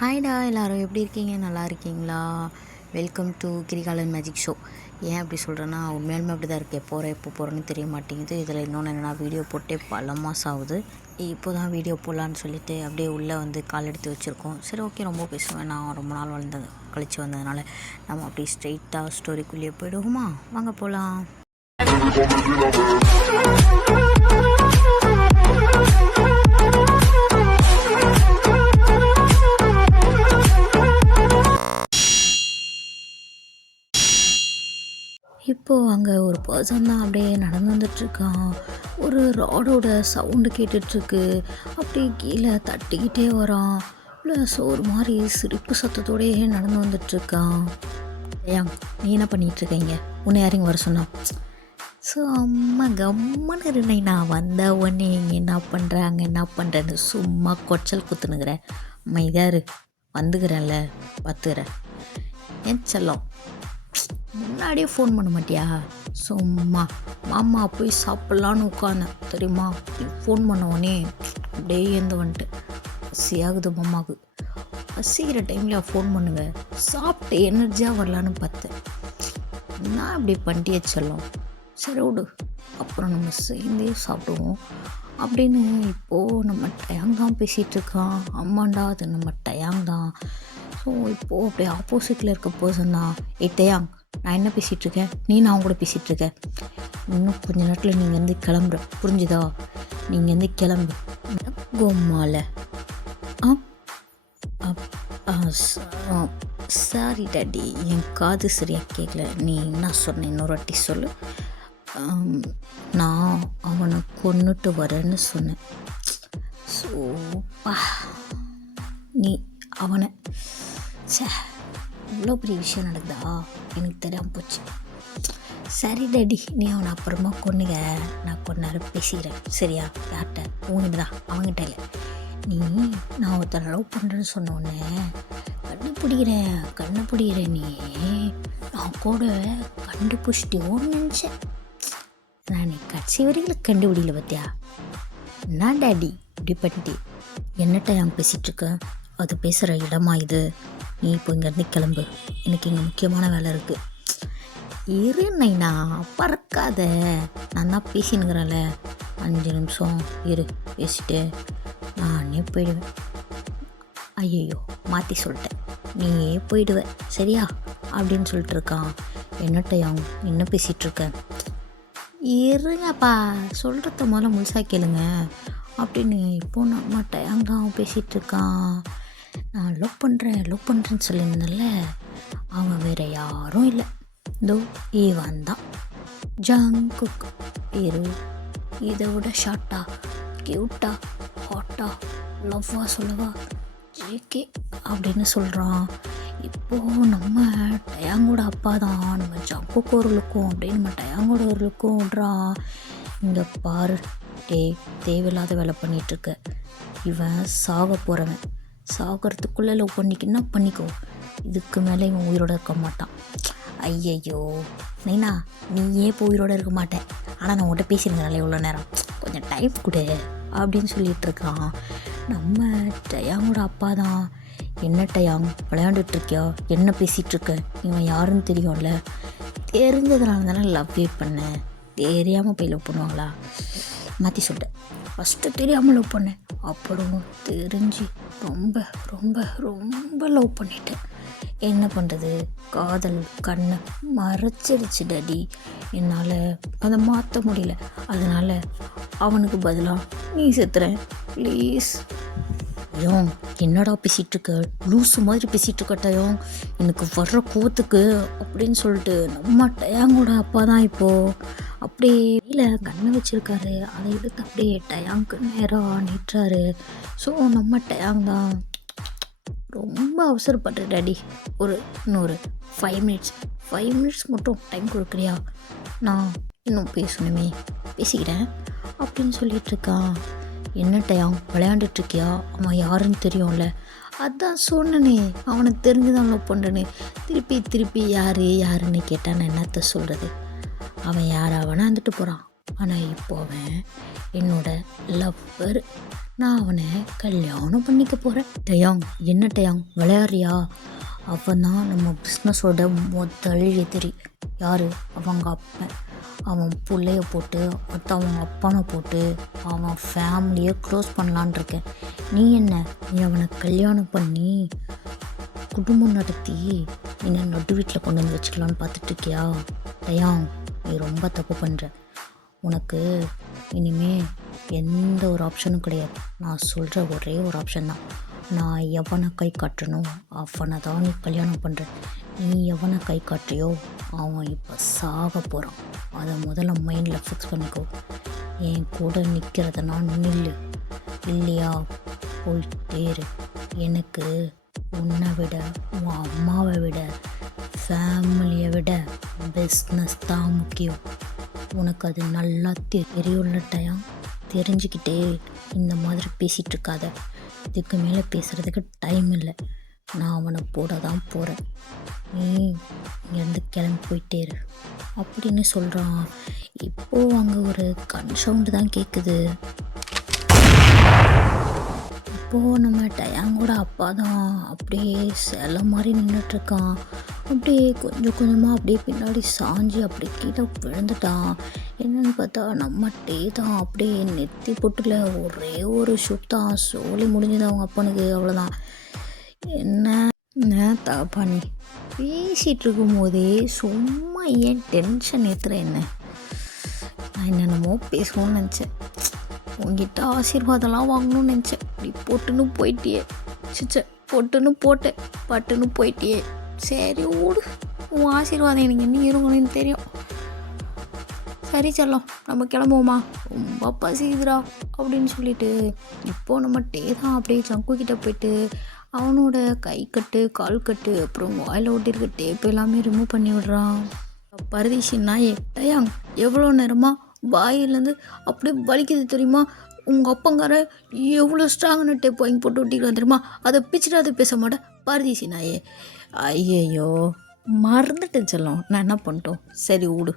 ஹாய்டா எல்லோரும் எப்படி இருக்கீங்க? நல்லா இருக்கீங்களா? Welcome to Kirikalan magic show. ஏன் அப்படி சொல்கிறேன்னா, உண்மையாலுமே அப்படி தான் இருக்குது. எப்போ போகிறேன்னு தெரிய மாட்டேங்குது. இதில் இன்னொன்று என்னென்னா, வீடியோ போட்டே பல மாதம் ஆகுது. இப்போ தான் வீடியோ போடலான்னு சொல்லிட்டு அப்படியே உள்ளே வந்து கால் எடுத்து வச்சுருக்கோம். சரி, ஓகே, ரொம்ப பேசுவேன். நான் ரொம்ப நாள் கழித்து வந்ததுனால நம்ம அப்படியே ஸ்ட்ரெயிட்டாக ஸ்டோரிக்குள்ளேயே போயிடுவோமா? வாங்க போகலாம். இப்போது அங்கே ஒரு பர்சன் தான் அப்படியே நடந்து வந்துட்டுருக்கான். ஒரு ராடோட சவுண்டு கேட்டுட்ருக்கு. அப்படியே கீழே தட்டிக்கிட்டே வரான். ப்ளஸ் ஒரு மாதிரி சிரிப்பு சத்தத்தோடையே நடந்து வந்துட்டுருக்கான். ஏன் நீ என்ன பண்ணிகிட்ருக்கீங்க? உன்னை யாரையும் வர சொன்னா? ஸோ அம்மா கம்மன்னு இருந்தேன். நான் வந்த உடனே என்ன பண்ணுறாங்க என்ன பண்ணுறேன்னு சும்மா கொச்சல் குத்துனுக்கிறேன். அமைதியாரு, வந்துக்கிறேன்ல, பார்த்துக்கிறேன். ஏன் செல்லம், முன்னாடியே ஃபோன் பண்ண மாட்டியா? சும்மா மாமா போய் சாப்பிட்லான்னு உட்காந்தேன் தெரியுமா? ஃபோன் பண்ணவொடனே அப்படியே ஏந்து வந்துட்டு பசியாகுது மாமாவுக்கு. பசிக்கிற டைமில் ஃபோன் பண்ணுங்க, சாப்பிட்டு எனர்ஜியாக வரலான்னு பார்த்தேன். நான் அப்படி பண்ணிட்டே செல்லும். சரி விடு, அப்புறம் நம்ம சேர்ந்தே சாப்பிடுவோம் அப்படின்னு. இப்போது நம்ம டயாங் தான் பேசிகிட்ருக்கான். அம்மாண்டா, அது நம்ம டயாங் தான். ஸோ இப்போது அப்படியே ஆப்போசிட்டில் இருக்க பர்சன் தான். டயாங், நான் என்ன பேசிகிட்ருக்கேன், நான் அவங்க கூட பேசிகிட்ருக்கேன். இன்னும் கொஞ்ச நேரத்தில் நீங்கள் வந்து கிளம்புற, புரிஞ்சுதா? நீங்கள் வந்து கிளம்பு கோமால. சாரி டாடி, என் காது சரியாக கேட்கல. நீ என்ன சொன்ன, இன்னொரு வாட்டி சொல்லு. நான் அவனை கொன்னுட்டு வரேன்னு சொன்னேன். சூப்பா, நீ அவனை இவ்வளோ பெரிய விஷயம் நடக்குதா? எனக்கு தெரியாமல் போச்சு. சரி டாடி, நீ அவனை அப்புறமா கொன்னுங்க. நான் கொஞ்ச நேரம் பேசிக்கிறேன், சரியா? யார்கிட்ட? உங்ககிட்ட தான், அவங்ககிட்ட இல்லை. நீ நான் ஒருத்தர் லவ் பண்ணுறேன்னு சொன்னோடனே கண்டுபிடிக்கிறேன். நீ நான் கூட கண்டுபிடிச்சிட்டோன்னு நினச்சேன். நான் கட்சி வரைக்கும் கண்டுபிடிக்கல பார்த்தியா? என்ன டாடி இப்படி பண்ணிட்டு என்னட்ட நான் பேசிகிட்ருக்கேன்? அது பேசுகிற இடமா இது? நீ இப்போ இங்கேருந்து கிளம்பு, எனக்கு இங்கே முக்கியமான வேலை இருக்குது. இரு நைனா, பறக்காத. நான் தான் பேசினுங்கிறேன்ல, 5 நிமிஷம் இரு, பேசிட்டு நானே போயிடுவேன். ஐயோ, மாற்றி சொல்லிட்டேன், நீயே போயிடுவேன், சரியா? அப்படின்னு சொல்லிட்டு இருக்கான். என்னட்டையாங்க என்ன பேசிகிட்ருக்கேன்? இருங்கப்பா, சொல்கிறத முதல்ல முழுசாக கேளுங்க அப்படின்னு. இப்போ நம்ம டயாங் தான் பேசிகிட்ருக்கான். நான் லவ் பண்ணுறேன்னு சொல்லியிருந்தேன்ல, அவன் வேறு யாரும் இல்லை, இதோ இவன் தான், ஜங்குக். இதை விட ஷார்ட்டா, க்யூட்டா, ஹாட்டா, லவ்வா சொல்லவா, ஜேகே அப்படின்னு சொல்கிறான். இப்போது நம்ம டயாங்கோட அப்பா தான் நம்ம ஜங்குக்கு ஒரு லுக்கும் அப்படின்னு நம்ம டயாங்கோட ஒரு லுக்கும் விட்றான். இங்கே பாரு, தேவையில்லாத வேலை பண்ணிகிட்ருக்க. இவன் சாக போகிறவன், சாகிறதுக்குள்ளே லவ் பண்ணிக்கின்னா பண்ணிக்கோ, இதுக்கு மேலே இவன் உயிரோடு இருக்க மாட்டான். ஐயையோ நைனா, நீயே இப்போ உயிரோடு இருக்க மாட்டேன், ஆனால் நான் உன்கிட்ட பேசியிருந்தேனால இவ்வளோ நேரம், கொஞ்சம் டைம் கொடு அப்படின்னு சொல்லிகிட்ருக்கான். நம்ம டயாங்கோட அப்பா தான். என்ன டயாங், விளையாண்டுட்ருக்கியா? என்ன பேசிகிட்ருக்க? இவன் யாருன்னு தெரியும்ல? தெரிஞ்சதுனால தானே லவ்வே பண்ணேன். தெரியாமல் போய் லவ் பண்ணுவாங்களா? மாற்றி சொல்லிட்டேன். ஃபஸ்ட்டு தெரியாமல் லவ் பண்ணேன், அப்புறம் தெரிஞ்சு ரொம்ப ரொம்ப ரொம்ப லவ் பண்ணிட்டேன். என்ன பண்ணுறது, காதல் கண்ணை மறைச்சிருச்சு டாடி. என்னால் அதை மாற்ற முடியல. அதனால் அவனுக்கு பதிலாக நீ செத்துறேன் ப்ளீஸ். யோங், என்னடா பேசிகிட்ருக்க? லூஸு மாதிரி பேசிகிட்ருக்க டயோங், எனக்கு வர்ற கோவத்துக்கு அப்படின்னு சொல்லிட்டு நம்ம டயாங்கோட அப்பா தான் இப்போது அப்படியே இல்லை கண்ணை வச்சுருக்காரு. அதை எடுத்து அப்படியே டயாங்க்கு நேராக நீட்டுறாரு. ஸோ நம்ம டயாங் தான் ரொம்ப அவசரப்பட்டு டாடி, இன்னொரு 5 மினிட்ஸ் மட்டும் டைம் கொடுக்குறியா? நான் இன்னும் பேசணுமே, பேசிக்கிறேன் அப்படின்னு சொல்லிகிட்ருக்கான். என்ன டயாங், விளையாண்டுட்ருக்கியா? அவன் யாருன்னு தெரியும்ல? அதான் சொன்னனே, அவனுக்கு தெரிஞ்சுதான் லவ் பண்ணுறேன்னு. திருப்பி யாருன்னு கேட்டான், நான் என்னத்த சொல்கிறது? அவன் யாராவனா வந்துட்டு போகிறான், ஆனால் இப்போ அவன் என்னோட லவ்வர். நான் அவனை கல்யாணம் பண்ணிக்க போகிறேன். டயாங், என்ன டயாங் விளையாடுறியா? அவன் தான் நம்ம பிஸ்னஸோட முதல் எதிரி. யார்? அவங்க அப்பன். அவன் பிள்ளைய போட்டு அவங்க அப்பனை போட்டு அவன் ஃபேமிலியை க்ளோஸ் பண்ணலான் இருக்கேன். நீ என்ன, நீ அவனை கல்யாணம் பண்ணி குடும்பம் நடத்தி என்னை நடு வீட்டில் கொண்டு வந்து வச்சுக்கலான்னு பார்த்துட்ருக்கியா? டயாங், நீ ரொம்ப தப்பு பண்ணுற. உனக்கு இனிமே எந்த ஒரு ஆப்ஷனும் கிடையாது. நான் சொல்கிற ஒரே ஒரு ஆப்ஷன் தான். நான் எவனை கை காட்டணும் அவனை தான் நீ கல்யாணம் பண்ணுற. நீ எவனை கை காட்டுறியோ அவன் இப்போ சாக போகிறான். அதை முதல்ல மைண்டில் ஃபிக்ஸ் பண்ணிக்கோ. என் கூட நிற்கிறதுனா நில்லு, இல்லையா போயிட்டே இரு. எனக்கு உன்னை விட, உன் அம்மாவை விட, ஃபேமிலியை விட பிஸ்னஸ் தான் முக்கியம். உனக்கு அது நல்லா தெரியும்ல டயாங். தெரிஞ்சுக்கிட்டே இந்த மாதிரி பேசிகிட்டு இருக்காத. இதுக்கு மேலே பேசுகிறதுக்கு டைம் இல்லை. நான் அவனை போட தான் போகிறேன். நீ இங்கேருந்து கிளம்பி போயிட்டே இரு அப்படின்னு சொல்கிறான். இப்போது அங்கே ஒரு கன் சவுண்டு தான் கேட்குது. இப்போது நம்ம டயாங்கோட அப்பா தான் அப்படியே சிலை மாதிரி நின்றுட்டுருக்கான். அப்படியே கொஞ்சம் கொஞ்சமாக அப்படியே பின்னாடி சாஞ்சி அப்படியே கீழே விழுந்துட்டான். என்னென்னு பார்த்தா நம்ம டே தான் அப்படியே நெத்தி பொட்டுல ஒரே ஒரு ஷூட் தான். சோலி முடிஞ்சது அவங்க அப்பனுக்கு. அவ்வளோதான். என்ன தாப்பா நீ பேசிகிட்டு இருக்கும் போதே சும்மா ஏன் டென்ஷன் ஏற்றுற? என்ன நான் என்னென்னமோ பேசுவோன்னு நினச்சேன். உங்ககிட்ட ஆசீர்வாதம்லாம் வாங்கணும்னு நினச்சேன். நீ பொட்டுன்னு போயிட்டியே. சிச்ச பொட்டுன்னு போட்டேன், பட்டுன்னு போயிட்டியே. சரி ஓடு, உன் ஆசீர்வாதம் எனக்கு என்ன இருக்கணும்னு தெரியும். சரி செல்லம், நம்ம கிளம்புவோமா? ரொம்ப பசிக்குதுடா அப்படின்னு சொல்லிட்டு இப்போது நம்ம டே தான் அப்படியே ஜங்குக்கிட்ட போயிட்டு அவனோட கை கட்டு, கால் கட்டு, அப்புறம் வாயில் ஒட்டியிருக்க டேப் எல்லாமே ரிமூவ் பண்ணி விடுறான். பரதேசி நாயே, டயாங் எவ்வளோ நேரமாக வாயிலேருந்து அப்படியே வலிக்குது தெரியுமா? உங்கள் அப்பங்கார எவ்வளோ ஸ்ட்ராங்கான டேப் வாங்கி போட்டு ஒட்டிக்கிறான் தெரியுமா? அதை பிச்சுட்டு அதை பேச மாட்டேன் பரதேசி நாயே. ஐயையோ மறந்துட்டேன் செல்லம், நான் என்ன பண்ணிட்டோம். சரி விடு,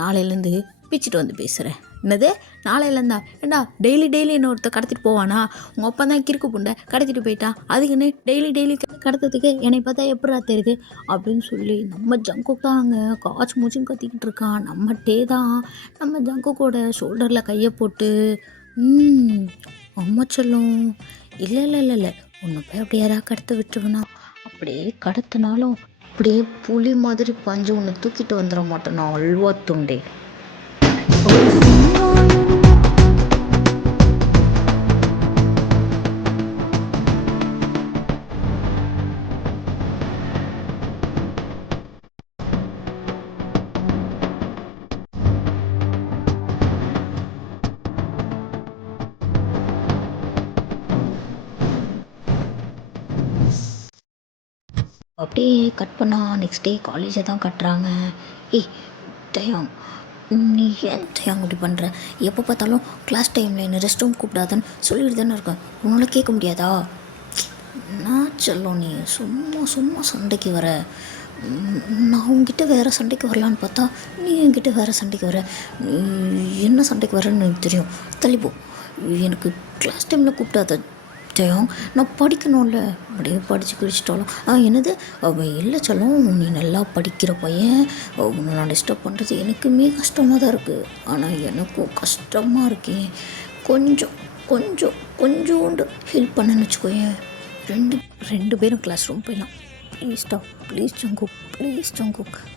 நாளையிலேருந்து பிச்சுட்டு வந்து பேசுகிறேன். என்னது நாளையிலேருந்தா? ஏண்டா டெய்லி என்ன ஒருத்தர் கடத்திட்டு போவானா? உங்கள் அப்பா தான் கிறுக்கு புண்டை கடத்திட்டு போயிட்டான். அதுக்குன்னு டெய்லி கடத்துறதுக்கு என்னை பார்த்தா எப்படா தெரியுது அப்படின்னு சொல்லி நம்ம ஜங்குக் தான் அங்கே காய்ச்சி மூச்சும் கத்திக்கிட்டு இருக்கான். நம்ம டே தான் நம்ம ஜங்குக்கோட ஷோல்டரில் கையை போட்டு அம்மா சொல்லும். இல்லை உன்னை போய் அப்படியே யாராவது கடத்த விட்டுருவனா? அப்படியே கடத்தினாலும் அப்படியே புலி மாதிரி பஞ்சு ஒன்று தூக்கிட்டு வந்துட மாட்டேன் நான், அல்வா துண்டே. அப்படியே கட் பண்ணால் நெக்ஸ்ட் டே காலேஜை தான் கட்டுறாங்க. ஏய் டயாங், நீ ஏன் டயாங் இப்படி பண்ணுற? எப்போ பார்த்தாலும் கிளாஸ் டைமில் என்ன ரெஸ்ட் ரூம் கூப்பிடாதன்னு சொல்லிட்டு தானே இருக்கேன். உன்னால் கேட்க முடியாதா? நான் சொல்லும், நீ சும்மா சண்டைக்கு வர. நான் உங்ககிட்ட வேறு சண்டைக்கு வரலான்னு பார்த்தா நீ என்கிட்ட வேறு சண்டைக்கு வர. என்ன சண்டைக்கு வரேன்னு எனக்கு தெரியும். தள்ளிப்போ. எனக்கு கிளாஸ் டைமில் கூப்பிடாத ஜெயம், நான் படிக்கணும்ல. அப்படியே படித்து கிழிச்சிட்டாலும் என்னது இல்லை சொல்லும். நீ நல்லா படிக்கிற பையன், உன்னை நான் டிஸ்டர்ப் பண்ணுறது எனக்குமே கஷ்டமாக தான் இருக்குது. ஆனால் எனக்கும் கஷ்டமாக இருக்கேன். கொஞ்சோண்டு ஹெல்ப் பண்ணன்னு வச்சுக்கோயேன். ரெண்டு பேரும் கிளாஸ் ரூம் போயிடலாம். ப்ளீஸ் ஜங்குக்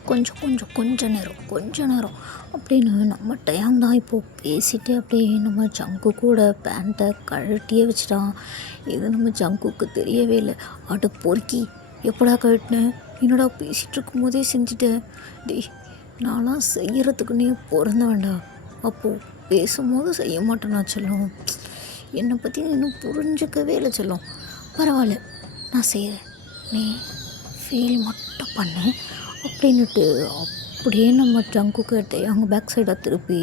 கொஞ்சம் நேரம் அப்படின்னு நம்ம டயாங் தான் இப்போது பேசிகிட்டே அப்படியே நம்ம ஜங்கு கூட பேண்ட்டை கழட்டியே வச்சிட்டான். இது நம்ம ஜங்குக்கு தெரியவே இல்லை. அட பொறுக்கி, எப்படா கழட்டினேன்? என்னடா பேசிகிட்டு இருக்கும் போதே செஞ்சுட்டேன். டேய், நான்லாம் செய்கிறதுக்குன்னே பிறந்த வேண்டாம். அப்போது பேசும்போது செய்ய மாட்டேன்னா சொல்லும். என்னை பற்றி இன்னும் புரிஞ்சுக்கவே இல்லை சொல்லும். பரவாயில்ல, நான் செய்கிறேன், நீ ஃபீல் மட்டும் பண்ணு அப்படின்னுட்டு அப்படியே நம்ம ஜங்குக்கிட்ட அங்கே பேக் சைடாக திருப்பி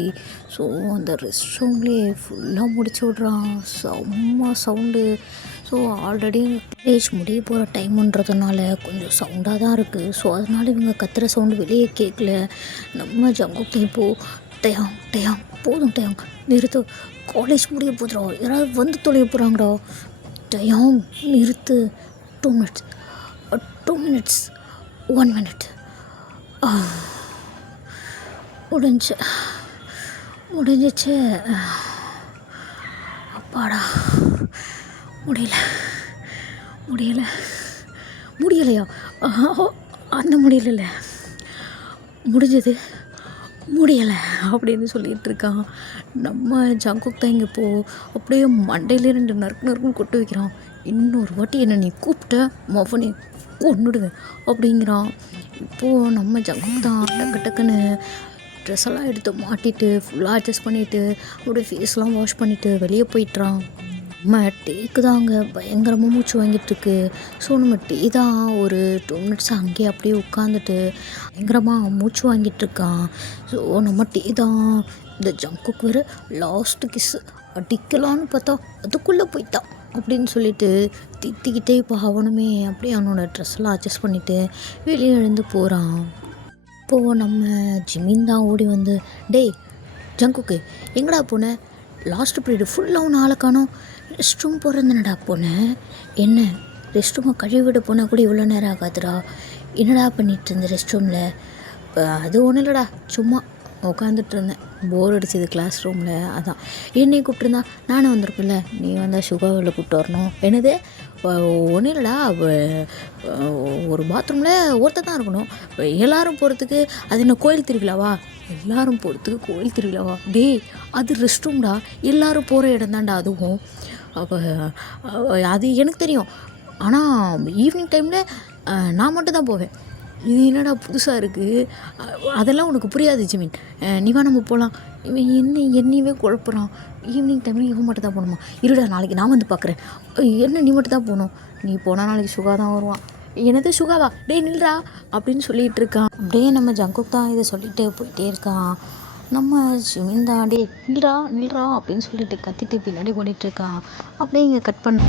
ஸோ அந்த ரெஸ்ட் ரூம்லேயே ஃபுல்லாக முடிச்சு விட்றான். செம்ம சவுண்டு. ஸோ ஆல்ரெடி காலேஜ் முடிய போகிற டைமுன்றதுனால கொஞ்சம் சவுண்டாக தான் இருக்குது. ஸோ அதனால் இவங்க கத்துற சவுண்டு வெளியே கேட்கல. நம்ம ஜங்குக்கு இப்போது டயாங் டயாங் போதும் டயாங் நிறுத்து, காலேஜ் முடிய போதுடா, யாராவது வந்து தொலைய போகிறாங்கடா. டயாங் நிறுத்து, 2 மினிட்ஸ், 2 மினிட்ஸ், 1 மினிட். முடிஞ்சு முடிஞ்சிச்சு. அப்பாடா, முடியல முடியல முடியலையா? அந்த முடியல, முடிஞ்சது முடியலை அப்படின்னு சொல்லிகிட்டு இருக்கான். நம்ம ஜங்குக் தான் இங்கே அப்படியே மண்டையிலே 2 நறுக்கு நறுக்குன்னு கொட்டு வைக்கிறான். இன்னொரு வாட்டி என்னை நீ கூப்பிட்ட மொஃபனி கொன்னுடுவேன் அப்படிங்கிறான். இப்போது நம்ம ஜங்குக் தான் டக்கு டக்குன்னு ட்ரெஸ் எல்லாம் எடுத்து மாட்டிட்டு ஃபுல்லாக அட்ஜஸ்ட் பண்ணிவிட்டு அப்படியே ஃபேஸ்லாம் வாஷ் பண்ணிவிட்டு வெளியே போயிட்டுறான். நம்ம டேக்கு தான் அங்கே பயங்கரமாக மூச்சு வாங்கிட்டுருக்கு. ஸோ நம்ம டீ தான் ஒரு 2 மினிட்ஸ் அங்கேயே அப்படியே உட்காந்துட்டு பயங்கரமாக மூச்சு வாங்கிட்டுருக்கான். ஸோ நம்ம டீ தான் இந்த ஜங்குக்கு வேறு லாஸ்ட்டு கிஸ்ஸு அடிக்கலான்னு பார்த்தா அதுக்குள்ளே போயிட்டான் அப்படின்னு சொல்லிட்டு திட்டிக்கிட்டே இப்போ அவனுமே அப்படியே அவனோட ட்ரெஸ்ஸெல்லாம் அட்ஜஸ்ட் பண்ணிவிட்டு வெளியே எழுந்து போகிறான். இப்போது நம்ம ஜிமின் தான் ஓடி வந்து, டேய் ஜங்குக்கு எங்கடா போனேன்? லாஸ்ட் பீரியடு ஃபுல்லாக ஒன்று ஆளை காணோம். ரெஸ்ட் ரூம் போகிறதுனடா போனேன். என்ன ரெஸ்ட் ரூமை கழுவிட போனால் கூட இவ்வளோ நேரம் ஆகாதுடா. என்னடா பண்ணிகிட்டு இருந்த ரெஸ்ட் ரூமில்? அது ஒன்றும் இல்லைடா, சும்மா உட்காந்துட்டு இருந்தேன், போர் அடிச்சது கிளாஸ் ரூமில், அதான். என்னை கூப்பிட்டுருந்தா நானும் வந்திருப்பேன்ல, நீ வந்தால் சுகாவில் கூப்பிட்டு வரணும். என்னது? ஒன்றும் இல்லைடா, ஒரு பாத்ரூமில் ஒருத்தர் தான் இருக்கணும், எல்லோரும் போகிறதுக்கு அது என்ன கோயில் திருவிழாவா? எல்லோரும் போகிறதுக்கு கோயில் திருவிழாவா? டேய் அது ரெஸ்ட் ரூம்டா, எல்லோரும் போகிற இடம் தான்டா அதுவும். அப்போ அது எனக்கு தெரியும், ஆனால் ஈவினிங் டைமில் நான் மட்டும் தான் போவேன். இது என்னடா புதுசாக இருக்குது, அதெல்லாம் உனக்கு புரியாது ஜிமின், நீ வா நம்ம போகலாம். இவன் என்னையவே குழப்புறான். ஈவினிங் டைமில் இவன் மட்டும் தான் போகணுமா? இருடா நாளைக்கு நான் வந்து பார்க்குறேன். என்ன நீ மட்டும் தான் போகணும்? நீ போனால் நாளைக்கு சுகா தான் வருவான். என்னது சுகாவா? டே நில்றா அப்படின்னு சொல்லிகிட்டு இருக்கான். அப்படியே நம்ம ஜங்குக் தான் இதை சொல்லிட்டு போயிட்டே இருக்கான். நம்ம ஜிமின் தான் டே நில்றா அப்படின்னு சொல்லிட்டு கத்திட்டு பின்னாடி ஓடிட்டு இருக்கான். அப்படியே இங்கே கட் பண்ண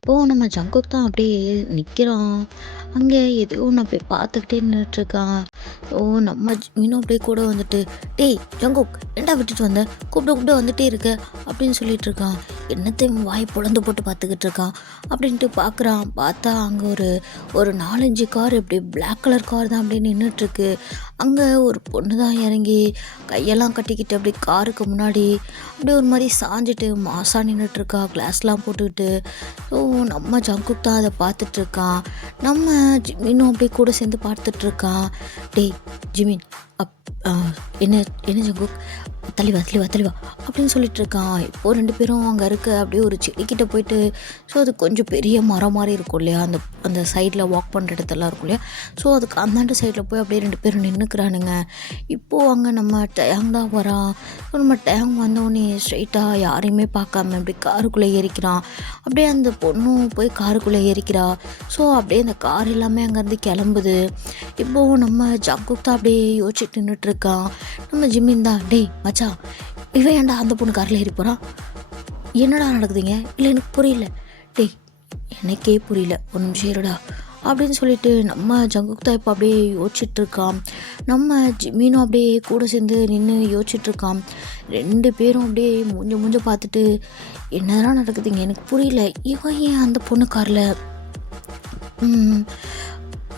இப்போது நம்ம ஜங்குக் தான் அப்படியே நிற்கிறான். அங்கே எதுவும் ஒன்று அப்படியே பார்த்துக்கிட்டே நின்றுட்டுருக்கான். ஓ நம்ம மீனும் அப்படியே கூட வந்துட்டு, டேய் ஜங்குக் ஏன்டா விட்டுட்டு வந்த, கூப்பிட்டு வந்துட்டே இருக்க அப்படின்னு சொல்லிட்டு இருக்கான். என்னத்தையும் வாய் பொழந்து போட்டு பார்த்துக்கிட்டு இருக்கான். அப்படின்ட்டு பார்க்குறான். பார்த்தா அங்கே ஒரு 4-5 கார் இப்படி பிளாக் கலர் கார் தான் அப்படியே நின்றுட்டுருக்கு. அங்கே ஒரு பொண்ணு தான் இறங்கி கையெல்லாம் கட்டிக்கிட்டு அப்படி காருக்கு முன்னாடி அப்படியே ஒரு மாதிரி சாஞ்சிட்டு மாசாக நின்றுட்டுருக்கா, கிளாஸ்லாம் போட்டுக்கிட்டு. ஸோ நம்ம ஜங்குக் தான் அதை பார்த்துட்ருக்கான். நம்ம ஜிமினும் அப்படியே கூட சேர்ந்து பார்த்துட்ருக்கான். டேய் ஜிமின் என்ன ஜங்குக் தள்ளிவா அப்படின்னு சொல்லிட்டு இருக்கான். இப்போது 2 பேரும் அங்கே இருக்க அப்படியே ஒரு செடிக்கிட்ட போயிட்டு, ஸோ அது கொஞ்சம் பெரிய மரம் மாதிரி இருக்கும் இல்லையா, அந்த சைடில் வாக் பண்ணுற இடத்தெல்லாம் இருக்கும் இல்லையா, ஸோ அதுக்கு அந்தாண்டு சைடில் போய் அப்படியே 2 பேரும் நின்றுக்கிறானுங்க. இப்போது அங்கே நம்ம டேங் தான் வரான். நம்ம டேங் வந்தோடனே ஸ்ட்ரைட்டாக யாரையுமே பார்க்காம அப்படி காருக்குள்ளே ஏறிக்கிறான். அப்படியே அந்த பொண்ணும் போய் காருக்குள்ளே ஏறிக்கிறா. ஸோ அப்படியே அந்த கார் எல்லாமே அங்கேருந்து கிளம்புது. இப்போது நம்ம ஜங்குக் தான் அப்படியே யோசிச்சுட்டு நின்றுட்டுருக்கான். நம்ம ஜிமின் தான், டேய் மச்சா இவன் ஏன்டா அந்த பொண்ணு காரில் ஏறி போகிறான், என்னடா நடக்குதுங்க, இல்லை எனக்கு புரியல, டேய் எனக்கே புரியல, ஒரு நிமிஷம் இருடா அப்படின்னு சொல்லிட்டு நம்ம ஜங்குக் தான் இப்போ அப்படியே யோசிச்சுட்ருக்கான். நம்ம ஜிமினும் அப்படியே கூட சேர்ந்து நின்று யோசிச்சுட்ருக்கான். 2 பேரும் அப்படியே மூஞ்ச பார்த்துட்டு என்னதான் நடக்குதுங்க எனக்கு புரியல, இவன் ஏன் அந்த பொண்ணு காரில்,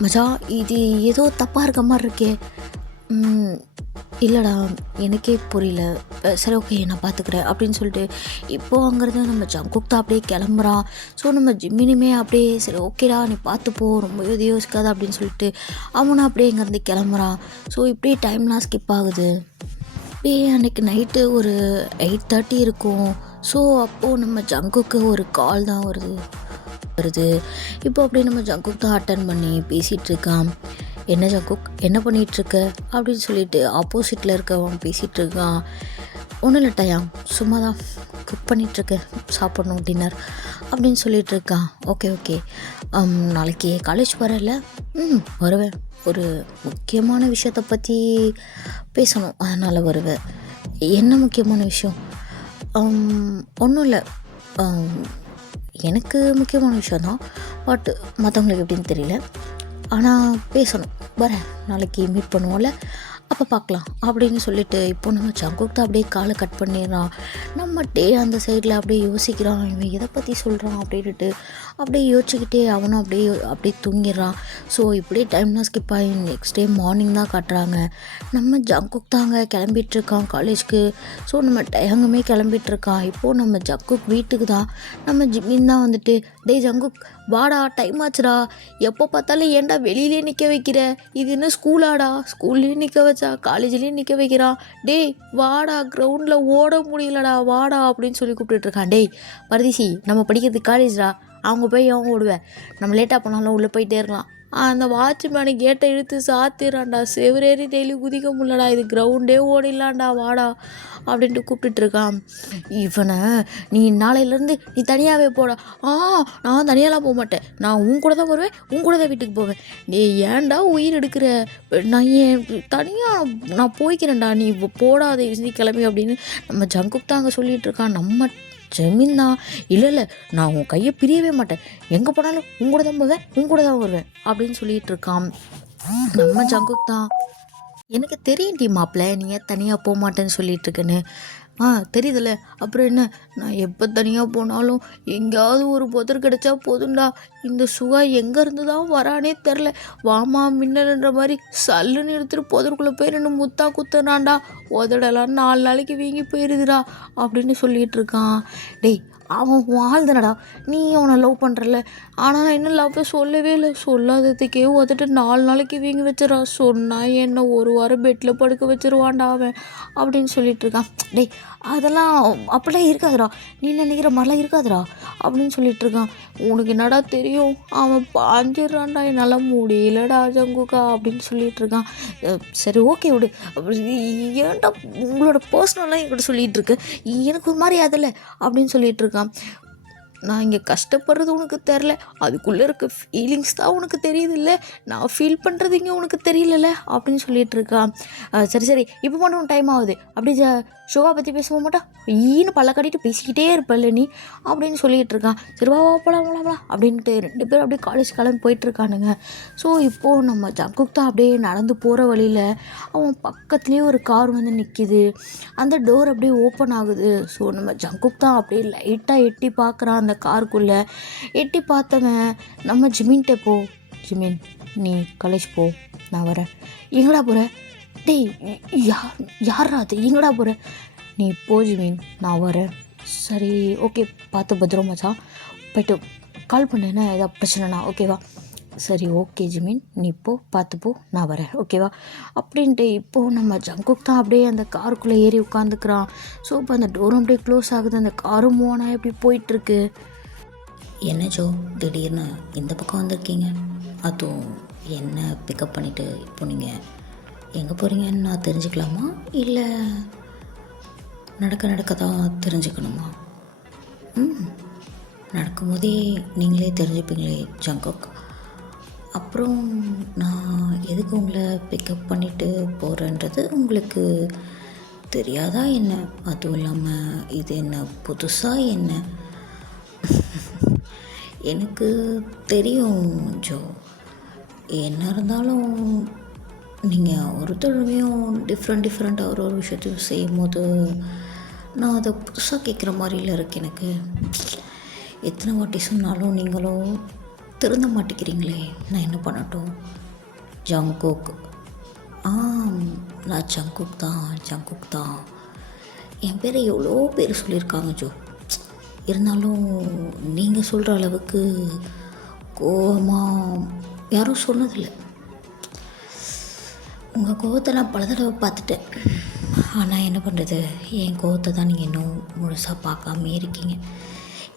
மச்சா இது ஏதோ தப்பாக இருக்க மாதிரி இருக்கே, இல்லைடா எனக்கே புரியல, சரி ஓகே நான் பார்த்துக்கிறேன் அப்படின்னு சொல்லிட்டு இப்போது அங்கேருந்து நம்ம ஜங்குக் தான் அப்படியே கிளம்புறான். ஸோ நம்ம ஜிம்மினுமே அப்படியே சரி ஓகேடா நீ பார்த்துப்போ, ரொம்ப யோசிக்காத அப்படின்னு சொல்லிட்டு அவனும் அப்படியே இங்கேருந்து கிளம்புறான். ஸோ இப்படியே டைம்லாம் ஸ்கிப் ஆகுது. அப்படியே அன்றைக்கி நைட்டு ஒரு 8:30 இருக்கும். ஸோ அப்போது நம்ம ஜங்குக்கு ஒரு கால் தான் வருது. இப்போ அப்படியே நம்ம ஜங்குக் தான் அட்டன் பண்ணி பேசிகிட்டு இருக்கான். என்ன ஜங்குக் என்ன பண்ணிகிட்ருக்க அப்படின்னு சொல்லிட்டு ஆப்போசிட்டில் இருக்கவன் பேசிகிட்டு இருக்கான். ஒன்றும் இல்லை டயாம், சும்மா தான் குக் பண்ணிகிட்ருக்கேன், சாப்பிட்ணும் டின்னர் அப்படின்னு சொல்லிட்டு இருக்கான். ஓகே ஓகே, நாளைக்கு காலேஜ் வரல? வருவேன். ஒரு முக்கியமான விஷயத்தை பற்றி பேசணும், அதனால் வருவேன். என்ன முக்கியமான விஷயம்? ஒன்றும் இல்லை, எனக்கு முக்கியமான விஷயந்தான், பட் மற்றவங்களுக்கு எப்படின்னு தெரியல. ஆனால் பேசணும், வரேன், நாளைக்கு மீட் பண்ணுவோம்ல, அப்போ பார்க்கலாம் அப்படின்னு சொல்லிட்டு இப்போ நம்ம ஜங்குக் தான் அப்படியே காலை கட் பண்ணிடுறான். நம்ம டே அந்த சைடில் அப்படியே யோசிக்கிறான், இவன் எதை பற்றி சொல்கிறான் அப்படின்ட்டு அப்படியே யோசிச்சுக்கிட்டே அவனும் அப்படியே தூங்கிடுறான். ஸோ இப்படியே டைம்லாம் ஸ்கிப் ஆகி நெக்ஸ்ட் டே மார்னிங் தான் காட்டுறாங்க. நம்ம ஜங்குக் தாங்க கிளம்பிகிட்ருக்கான் காலேஜ்க்கு. ஸோ நம்ம டயங்குமே கிளம்பிகிட்ருக்கான். இப்போது நம்ம ஜங்குக் வீட்டுக்கு தான் நம்ம ஜிமின் தான் வந்துட்டு, டே ஜங்குக் வாடா, டைம் ஆச்சுடா, எப்போ பார்த்தாலும் ஏன்டா வெளியிலே நிற்க வைக்கிற, இது என்ன ஸ்கூலாடா, ஸ்கூல்லேயும் நிற்க வச்சா காலேஜ்லேயும் நிற்க வைக்கிறான், டேய் வாடா, கிரவுண்டில் ஓட முடியலடா வாடா அப்படின்னு சொல்லி கூப்பிட்டுருக்கான். டேய் பரதீசி, நம்ம படிக்கிறது காலேஜ்டா, அவங்க போய் அவங்க ஓடுவேன், நம்ம லேட்டாக போனாலும் உள்ளே போயிட்டே இருக்கலாம். அந்த வாட்ச்மேனு கேட்டை இழுத்து சாத்திடுறான்டா, செவரேறி டெய்லி குதிக்க முடியலடா, இது கிரவுண்டே ஓடிடலான்டா வாடா அப்படின்ட்டு கூப்பிட்டுட்ருக்கான். இவனை நீ நாளையிலேருந்து நீ தனியாகவே போடா. நான் தனியாலாம் போக மாட்டேன், நான் உன் கூட தான் வருவேன், உன் கூட தான் வீட்டுக்கு போவேன். நீ ஏன்டா உயிர் எடுக்கிற, நான் ஏன் தனியாக நான் போய்க்கிறேன்டா, நீ போடாத கிளம்பி அப்படின்னு நம்ம ஜங்குக் தான் அங்கே சொல்லிகிட்ருக்கான். நம்ம ஜமீன் தான், இல்லை நான் உன் கையை பிரியவே மாட்டேன், எங்கே போனாலும் உன் கூட தான் போவேன், உன் கூட தான் வருவேன் அப்படின்னு சொல்லிகிட்டு இருக்கான். நம்ம ஜங்குக் தான், எனக்கு தெரியும் டி மாப்பிள்ள, நீ ஏன் தனியாக போக மாட்டேன்னு சொல்லிகிட்ருக்கேன்னு. தெரியுதுல்ல, அப்புறம் என்ன, நான் எப்போ தனியாக போனாலும் எங்கேயாவது ஒரு புதர் கிடச்சா போதும்டா, இந்த சுகா எங்கேருந்து தான் வரானே தெரில, வாமா மின்னல்ன்ற மாதிரி சல்லுன்னு எடுத்துகிட்டு புதருக்குள்ளே போய் 2 முத்தா குத்துனான்டா, உதடலாம் 4 நாளைக்கு வீங்கி போயிருதுடா அப்படின்னு சொல்லிகிட்டு இருக்கான். டேய் அவன் ஆள் தானடா, நீ அவனை லவ் பண்ணுறல, ஆனால் நான் இன்னும் லவ்வை சொல்லவே இல்லை, சொல்லாததுக்கே உதட்டு 4 நாளைக்கு வீங்கி வச்சிடா, சொன்னால் என்ன 1 வாரம் பெட்டில் படுக்க வச்சிருவான்டா அவன் அப்படின்னு சொல்லிட்டு இருக்கான். டேய் அதெல்லாம் அப்படிலாம் இருக்காதுடா, நீ நினைக்கிற மாதிரிலாம் இருக்காதுடா அப்படின்னு சொல்லிட்டு இருக்கான். உனக்கு என்னடா தெரியும், அவன் பாஞ்சிடுறான்டா, என்னால் முடியலடா ஜங்குக்கா அப்படின்னு சொல்லிட்டு இருக்கான். சரி ஓகே விடு, ஏன்டா உங்களோட பர்சனலாக என்கிட்ட சொல்லிகிட்டு இருக்கு, எனக்கு ஒரு மாதிரி அதில்லை அப்படின்னு சொல்லிட்டு இருக்கான். நான் இங்கே கஷ்டப்படுறது உனக்கு தெரில, அதுக்குள்ளே இருக்க ஃபீலிங்ஸ் தான் உனக்கு தெரியுது இல்லை, நான் ஃபீல் பண்ணுறது இங்கே உனக்கு தெரியல அப்படின்னு சொல்லிட்டு இருக்கான். சரி இப்போ மட்டும் டைம் ஆகுது, அப்படி ஷோவா பற்றி பேச மாட்டா, ஈன்னு பல்ல கட்டிட்டு பேசிக்கிட்டே இருப்பல்ல நீ அப்படின்னு சொல்லிகிட்டு இருக்கான். சரி வா போலாம் அப்படின்ட்டு 2 பேரும் அப்படியே காலேஜ் கிளம்பி போயிட்டுருக்கானுங்க. ஸோ இப்போது நம்ம ஜங்குக் தான் அப்படியே நடந்து போகிற வழியில் அவன் பக்கத்துலேயே ஒரு கார் வந்து நிற்கிது, அந்த டோர் அப்படியே ஓப்பன் ஆகுது. ஸோ நம்ம ஜங்குக் தான் அப்படியே லைட்டாக எட்டி பார்க்குறான், அந்த காருக்குள்ளே எட்டி பார்த்தவன் நம்ம ஜிமின்கிட்ட, போ ஜிமின் நீ காலேஜ் போ, நான் வரேன். எங்கடா போகிற, டேய் யாரா அது, எங்கடா போகிற, நீ போ ஜிமின் நான் வரேன். சரி ஓகே, பார்த்து பத்திரமாச்சா, போய்ட்டு கால் பண்ணேன்னா ஏதாவது பிரச்சனைனா ஓகேவா, சரி ஓகே ஜிமின் நீ போ, பார்த்து போ, நான் வரேன் ஓகேவா அப்படின்ட்டு இப்போது நம்ம ஜங்குக் தான் அப்படியே அந்த காருக்குள்ளே ஏறி உட்காந்துக்கிறான். ஸோ இப்போ அந்த டோரும் அப்படியே க்ளோஸ் ஆகுது, அந்த காரும் மூவனாக எப்படி போயிட்டுருக்கு. என்ன ஜோ திடீர்னு இந்த பக்கம் வந்திருக்கீங்க, அதுவும் என்ன பிக்கப் பண்ணிவிட்டு இப்போ நீங்கள் எங்கே போகிறீங்கன்னு நான் தெரிஞ்சுக்கலாமா, இல்லை நடக்க தான் தெரிஞ்சுக்கணுமா? நடக்கும்போதே நீங்களே தெரிஞ்சுப்பீங்களே ஜங்குக், அப்புறம் நான் எதுக்கு உங்களை பிக்கப் பண்ணிவிட்டு போகிறேன்றது உங்களுக்கு தெரியாதா என்ன? அதுவும் இல்லாமல் இது என்ன புதுசாக என்ன? எனக்கு தெரியும் ஜோ, என்ன இருந்தாலும் நீங்கள் ஒருத்தருமையும் டிஃப்ரெண்ட்டாக ஒரு விஷயத்தையும் செய்யும் போது நான் அதை புதுசாக கேட்குற மாதிரில இருக்கு எனக்கு. எத்தனை வாட்டி சொன்னாலும் நீங்களும் திருந்த மாட்டேங்கிறீங்களே, நான் என்ன பண்ணட்டும்? ஜங்குக், நான் ஜங்குக் தான். என் பேரை எவ்வளோ பேர் சொல்லியிருக்காங்க ஜோ, இருந்தாலும் நீங்கள் சொல்கிற அளவுக்கு கோவமாக யாரும் சொன்னதில்லை. உங்கள் கோவத்தை நான் பல தடவை பார்த்துட்டேன், ஆனால் என்ன பண்ணுறது, என் கோவத்தை தான் நீங்கள் இன்னும் முழுசாக பார்க்காமே இருக்கீங்க.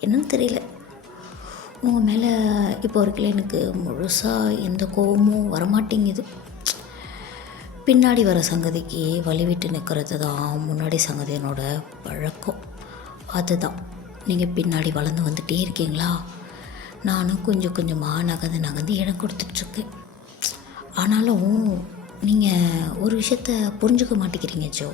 என்னன்னு தெரியல, உங்கள் மேலே இப்போ வரைக்கும் எனக்கு முழுசாக எந்த கோவமும் வரமாட்டேங்குது. பின்னாடி வர சங்கதிக்கு வழிவிட்டு நிற்கிறது தான் முன்னாடி சங்கதியினோட பழக்கம். அதுதான் நீங்கள் பின்னாடி வளர்ந்து வந்துகிட்டே இருக்கீங்களா, நானும் கொஞ்சம் கொஞ்சமாக நகர்ந்து இடம் கொடுத்துட்ருக்கேன். ஆனாலும் நீங்கள் ஒரு விஷயத்த புரிஞ்சுக்க மாட்டேங்கிறீங்க ஜோ.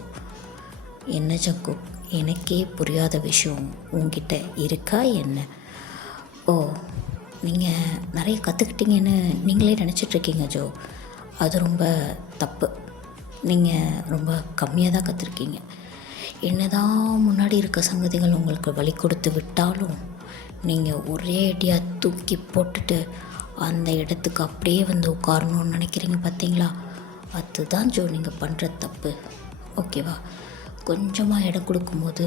என்ன ஜங்கு, எனக்கே புரியாத விஷயம் உங்ககிட்ட இருக்கா என்ன? ஓ, நீங்கள் நிறைய கற்றுக்கிட்டீங்கன்னு நீங்களே நினச்சிட்ருக்கீங்க ஜோ. அது ரொம்ப தப்பு. நீங்கள் ரொம்ப கம்மியாக தான் கற்றுருக்கீங்க. என்ன தான் முன்னாடி இருக்க சங்கதிகள் உங்களுக்கு வழி கொடுத்து விட்டாலும் நீங்கள் ஒரே அடியாக தூக்கி போட்டுட்டு அந்த இடத்துக்கு அப்படியே வந்து உட்காரணும்னு நினைக்கிறீங்க பார்த்தீங்களா? அதுதான் ஜோ நீங்கள் பண்ணுற தப்பு. ஓகேவா? கொஞ்சமாக இடம் கொடுக்கும்போது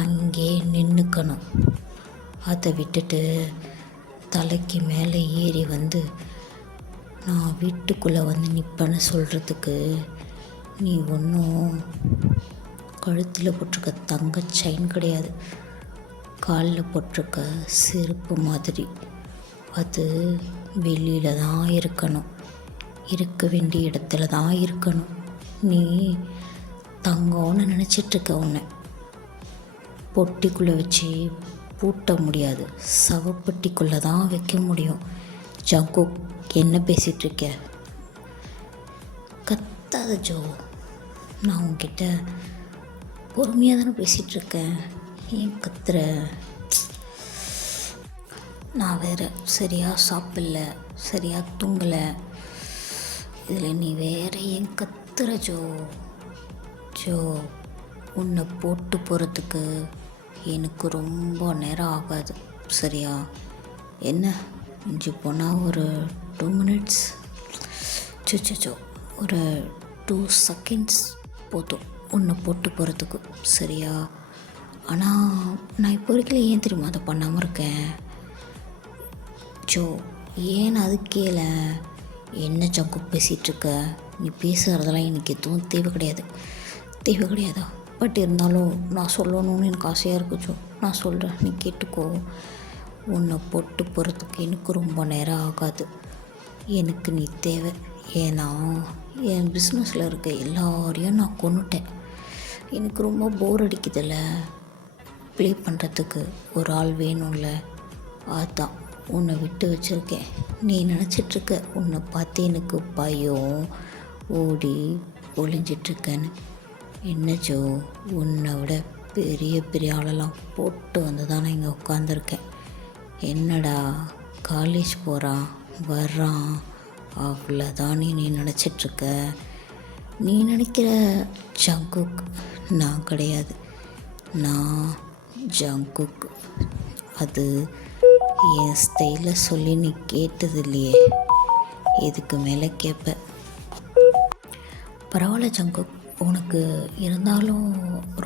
அங்கே நின்றுக்கணும். அதை விட்டுட்டு தலைக்கு மேலே ஏறி வந்து நான் வீட்டுக்குள்ளே வந்து நிற்பேன்னு சொல்கிறதுக்கு நீ ஒன்றும் கழுத்தில் போட்டிருக்க தங்க செயின் கிடையாது, காலில் போட்டிருக்க செருப்பு மாதிரி. அது வெளியில் தான் இருக்கணும், இருக்க வேண்டிய இடத்துல தான் இருக்கணும். நீ தங்கம்னு நினச்சிட்ருக்க. உன்னை பொட்டிக்குள்ளே வச்சு பூட்ட முடியாது, சவப்பெட்டிக்குள்ளே தான் வைக்க முடியும். ஜங்கு, என்ன பேசிகிட்ருக்க? கத்தாத ஜோ, நான் உன்கிட்ட பொறுமையாக தானே பேசிகிட்ருக்கேன், ஏன் கத்துற? நான் வேறு சரியாக சாப்பிடல, சரியாக தூங்கலை, இதில் நீ வேற ஏன் கத்துற ஜோ? ஜோ, உன்னை போட்டு போகிறதுக்கு எனக்கு ரொம்ப நேரம் ஆகாது, சரியா? என்ன மிஞ்சி போனால் ஒரு 2 மினிட்ஸ், சோ ஒரு 2 செகண்ட்ஸ் போதும் உன்னை போட்டு போகிறதுக்கு, சரியா? ஆனால் நான் இப்போ வரைக்கும் ஏன் தெரியுமா அதை பண்ணாமல் இருக்கேன் ஜோ? ஏன் அது கேள. என்ன ஜங்கு பேசிகிட்ருக்க? நீ பேசுகிறதெல்லாம் எனக்கு எதுவும் தேவை கிடையாதா? பட் இருந்தாலும் நான் சொல்லணும்னு எனக்கு ஆசையாக இருக்கு ஜோ. நான் சொல்கிறேன், நீ கேட்டுக்கோ. உன்னை போட்டு போகிறதுக்கு எனக்கு ரொம்ப நேரம் ஆகாது. எனக்கு நீ தேவை. ஏன்னா என் பிஸ்னஸில் இருக்க எல்லாரையும் நான் கொன்னுட்டேன். எனக்கு ரொம்ப போர் அடிக்குதில்ல, ப்ளே பண்ணுறதுக்கு ஒரு ஆள் வேணும்ல, அதான் உன்னை விட்டு வச்சுருக்கேன். நீ நினச்சிட்ருக்க உன்னை பார்த்து எனக்கு பயம், ஓடி ஒளிஞ்சிட்ருக்கேன்னு. என்ன ஜோ, உன்னை விட பெரிய ஆளெல்லாம் போட்டு வந்து தான் நான் இங்கே உட்காந்துருக்கேன். என்னடா காலேஜ் போகிறான் வர்றான் அவ்வளோதானே நீ நினச்சிட்ருக்க? நீ நினைக்கிற ஜங்குக் நான் கிடையாது, நான் ஜங்குக். அது என் ஸ்டைலில் சொல்லி நீ கேட்டது இல்லையே, இதுக்கு மேலே கேட்ப. பரவாயில்ல ஜங்குக், உனக்கு இருந்தாலும்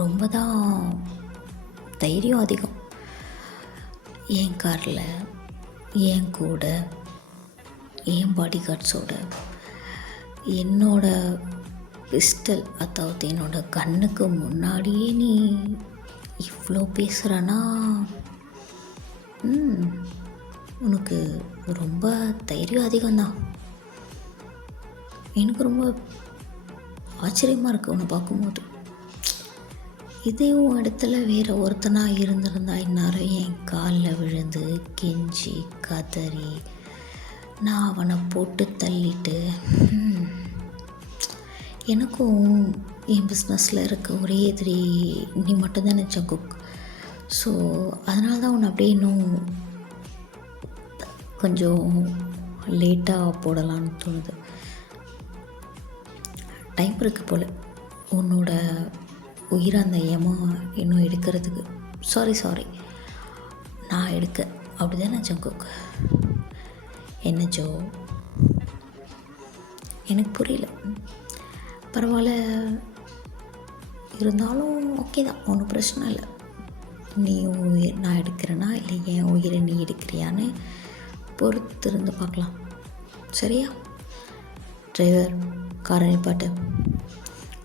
ரொம்ப தான் தைரியம் அதிகம். என் காரில் என் கூட என் பாடி கார்ட்ஸோட என்னோட பிஸ்டல், அதாவது என்னோட கண்ணுக்கு முன்னாடியே நீ இவ்வளோ பேசுகிறனா, உனக்கு ரொம்ப தைரியம் அதிகம்தான். எனக்கு ரொம்ப ஆச்சரியமாக இருக்குது உன்னை பார்க்கும்போது. இதே உன் இடத்துல வேறு ஒருத்தனாக இருந்திருந்தா இந்நேரம் என் காலில் விழுந்து கெஞ்சி கதறி நான் அவனை போட்டு தள்ளிட்டு, எனக்கும் என் பிஸ்னஸில் இருக்க ஒரே எதிரி நீ மட்டும்தானே ஜங்குக். ஸோ அதனால தான் உன்னை அப்படியே இன்னும் கொஞ்சம் லேட்டாக போடலான்னு தோணுது. டைம் இருக்குது போல் உன்னோட உயிரை அந்த ஏமா இன்னும் எடுக்கிறதுக்கு. சாரி நான் எடுக்க, அப்படி தானே ஜங்குக்? என்ன ஜோ, எனக்கு புரியல. பரவாயில்ல, இருந்தாலும் ஓகே தான், ஒன்றும் பிரச்சனை இல்லை. நீ உயிர் நான் எடுக்கிறேன்னா இல்லை என் உயிரை நீ எடுக்கிறியான்னு பொறுத்து இருந்து பார்க்கலாம், சரியா? டிரைவர், காரை நிப்பாட்டு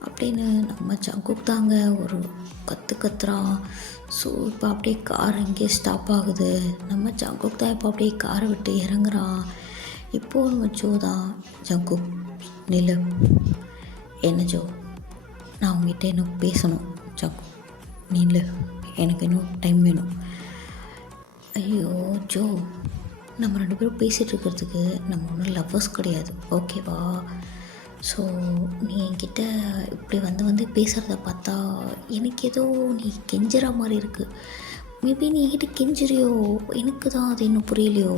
அப்படின்னு நம்ம ஜங்குக் தாங்க ஒரு கத்துறான். ஸோ இப்போ அப்படியே கார் அங்கேயே ஸ்டாப் ஆகுது. நம்ம ஜங்குக் தான் இப்போ அப்படியே காரை விட்டு இறங்குறான். இப்போது நம்ம ஜோ தான், ஜங்குக் நில்லு, என்ன ஜோ, நான் உங்ககிட்ட இன்னும் பேசணும் ஜாக்கு. நீ இல்லை, எனக்கு இன்னும் டைம் வேணும். ஐயோ ஜோ, நம்ம 2 பேரும் பேசிகிட்டு இருக்கிறதுக்கு நம்ம ஒன்றும் லவ்வர்ஸ் கிடையாது, ஓகேவா? ஸோ நீ என்கிட்ட இப்படி வந்து பேசுகிறத பார்த்தா எனக்கு ஏதோ நீ கெஞ்சுற மாதிரி இருக்குது. மேபி நீ என்கிட்ட கெஞ்சுறியோ, எனக்கு தான் அது இன்னும் புரியலையோ.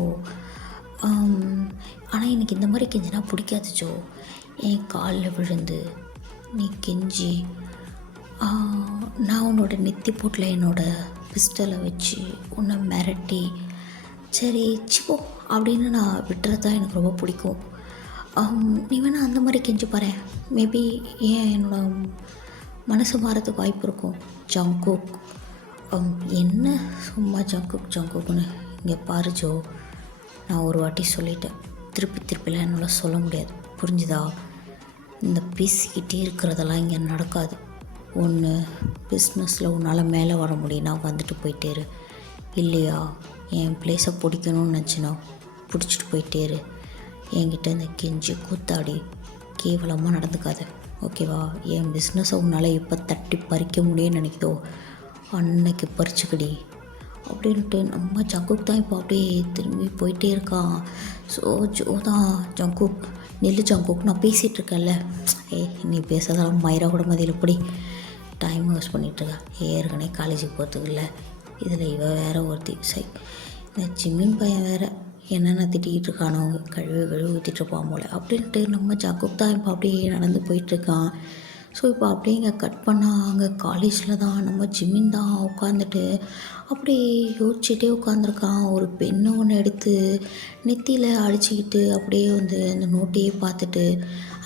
ஆனால் எனக்கு இந்த மாதிரி கெஞ்சினா பிடிக்காது ஜோ. என் காலில் விழுந்து நீ கெஞ்சி, நான் உன்னோட நெத்தி போட்டில் என்னோடய பிஸ்டலை வச்சு உன்னை மிரட்டி சரி சிப்போ அப்படின்னு நான் விட்டுறது தான் எனக்கு ரொம்ப பிடிக்கும். நீ வேணால் அந்த மாதிரி கெஞ்சி பாரு, மேபி என்னோட மனசு மாறதுக்கு வாய்ப்பு இருக்கும். ஜங்குக், என்ன சும்மா ஜங்குக்குன்னு இங்கே பாரு ஜோ, நான் ஒரு வாட்டி சொல்லிட்டேன், திருப்பிலாம் என்னால் சொல்ல முடியாது, புரிஞ்சுதா? இந்த பேசிக்கிட்டே இருக்கிறதெல்லாம் இங்கே நடக்காது. ஒன்று பிஸ்னஸில் உன்னால் மேலே வர முடியும்னா வந்துட்டு போயிட்டேரு, இல்லையா என் பிளேஸை பிடிக்கணும்னு நினச்சினா பிடிச்சிட்டு போயிட்டேரு. என்கிட்ட இந்த கெஞ்சி கூத்தாடி கேவலமாக நடந்துக்காத, ஓகேவா? என் பிஸ்னஸை உன்னால் எப்போ தட்டி பறிக்க முடியும்னு நினைக்கிதோ அன்னைக்கு பறிச்சுக்கடி அப்படின்ட்டு நம்ம ஜங்குக் தான் இப்போ அப்படியே திரும்பி போயிட்டே இருக்கான். ஸோ ஜோ தான் ஜங்குக், நெல்லு ஜங்குக், நான் பேசிகிட்ருக்கேன்ல, நீ பேசுறதெல்லாம் மயிரா கூட மதியில் எப்படி டைம் வேஸ்ட் பண்ணிகிட்ருக்கா. ஏற்கனவே காலேஜுக்கு போகிறதுக்கு இல்லை, இதில் இவ வேறு ஒருத்தி சை, இந்த ஜிம்மின் பையன் வேறு என்னென்ன திட்டிகிட்டு இருக்கானோ, கழுவு ஊற்றிட்டுருப்பான் போல் அப்படின்ட்டு நம்ம ஜங்குக் தான் இப்போ அப்படியே நடந்து போயிட்டுருக்கான். ஸோ இப்போ அப்படியே இங்கே கட் பண்ணால் அங்கே காலேஜில் தான் நம்ம ஜிம்மின் தான் உட்காந்துட்டு அப்படியே யோசிச்சுட்டே உட்காந்துருக்கான். ஒரு பெண்ணை ஒன்று எடுத்து நெத்தியில் அடிச்சுக்கிட்டு அப்படியே அந்த நோட்டையே பார்த்துட்டு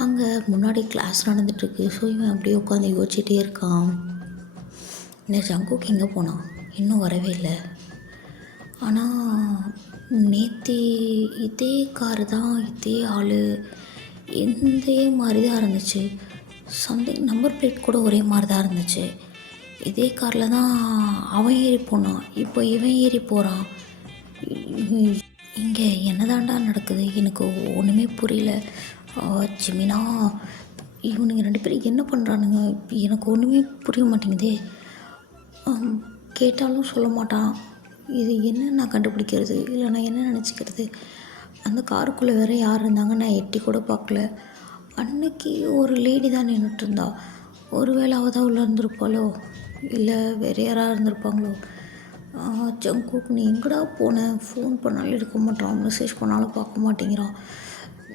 அங்கே முன்னாடி கிளாஸ் நடந்துகிட்ருக்கு. ஸோ இவன் அப்படியே உட்காந்து யோசிச்சுட்டே இருக்கான். இந்த ஜங்குக் எங்கே போனான், இன்னும் வரவே இல்லை. ஆனால் நேற்று இதே காரு தான், இதே ஆள், இதே மாதிரி தான் இருந்துச்சு. சம்திங் நம்பர் பிளேட் கூட ஒரே மாதிரி தான் இருந்துச்சு. இதே காரில் தான் அவன் ஏறி போனான், இப்போ இவன் ஏறி போகிறான். இங்கே என்னதாண்டா நடக்குது, எனக்கு ஒன்றுமே புரியல. ஜிமினா, இவனுங்க 2 பேரும் என்ன பண்ணுறானுங்க, எனக்கு ஒன்றுமே புரிய மாட்டேங்குதே. கேட்டாலும் சொல்ல மாட்டான். இது என்ன நான் கண்டுபிடிக்கிறது, இல்லை நான் என்ன நினச்சிக்கிறது? அந்த காருக்குள்ளே வேறு யார் இருந்தாங்க, நான் எட்டி கூட பார்க்கல. அன்னைக்கு ஒரு லேடி தான் நின்றுட்டுருந்தா, ஒருவேளை அவள் தான் உள்ளே இருந்திருப்பாளோ, இல்லை வேறு யாராக இருந்திருப்பாங்களோ. ஜங்குக், நீ எங்கடா போனேன், ஃபோன் பண்ணாலும் எடுக்க மாட்டான், மெசேஜ் பண்ணாலும் பார்க்க மாட்டேங்கிறான்,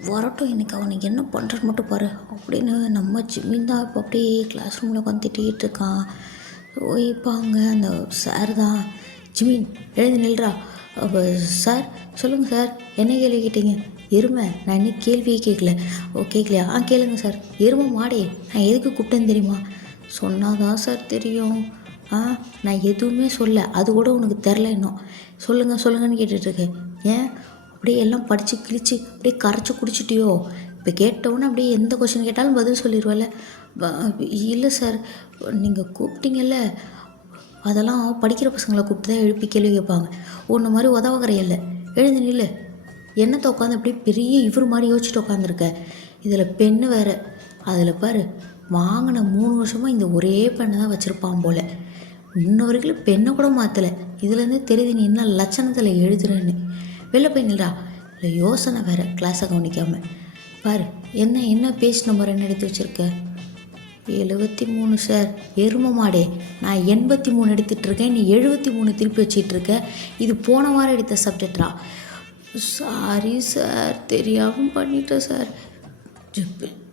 வரட்டும் இன்னைக்கு அவனுக்கு என்ன பண்ணுறது மட்டும் பாரு அப்படின்னு நம்ம ஜிம்மின் தான் இப்போ அப்படியே கிளாஸ் ரூமில் உட்காந்து திட்டிகிட்டு இருக்கான். இப்போ அங்கே அந்த சார் தான், ஜிம்மின் எழுதி நில்றா. அப்போ சார் சொல்லுங்கள் சார், என்ன கேள்வி கேட்டீங்க? எருமை, நான் இன்னும் கேள்வியே கேட்கல. ஓ கேட்கலையா? கேளுங்க சார். எருமை மாடே, நான் எதுக்கு கூப்பிட்டேன்னு தெரியுமா? சொன்னாதான் சார் தெரியும். நான் எதுவுமே சொல்ல, அது கூட உனக்கு தெரில இன்னும். சொல்லுங்கன்னு கேட்டுட்ருக்கேன். ஏன் அப்படியே எல்லாம் படித்து கிழிச்சு அப்படியே கரைச்சி குடிச்சிட்டியோ? இப்போ கேட்டவுடனே அப்படியே எந்த கொஷின் கேட்டாலும் பதில் சொல்லிடுவல்ல. இல்லை சார், நீங்கள் கூப்பிட்டீங்கல்ல, அதெல்லாம் படிக்கிற பசங்களை கூப்பிட்டு தான் எழுப்பி கேள்வி கேட்பாங்க. ஒன்று மாதிரி உதவகரையில்லை, எழுந்து நில்லு. என்னத்தை உட்காந்து அப்படியே பெரிய இவர் மாதிரி யோசிச்சுட்டு உட்காந்துருக்க. இதில் பெண்ணு வேறு, அதில் பாரு, வாங்கின 3 வருஷமாக இந்த ஒரே பெண்ணை தான் வச்சுருப்பான் போல். இன்ன வரைக்கும் பெண்ணை கூட மாற்றலை. இதுலேருந்து தெரியுது நீ என்ன லட்சணத்தில் எழுதுறேன்னு. வெளில போய் நில்றா. இல்லை யோசனை வேறு, கிளாஸை கவனிக்காமல் பாரு. என்ன பேஜ் நம்பர் என்ன எடுத்து வச்சுருக்க? 73 சார். எரும மாடே, நான் 83 எடுத்துகிட்ருக்கேன், நீ 73 திருப்பி வச்சிட்ருக்க. இது போன வாரம் எடுத்த சப்ஜெக்டா? சாரி சார், தெரியாமல் பண்ணிட்டேன் சார்.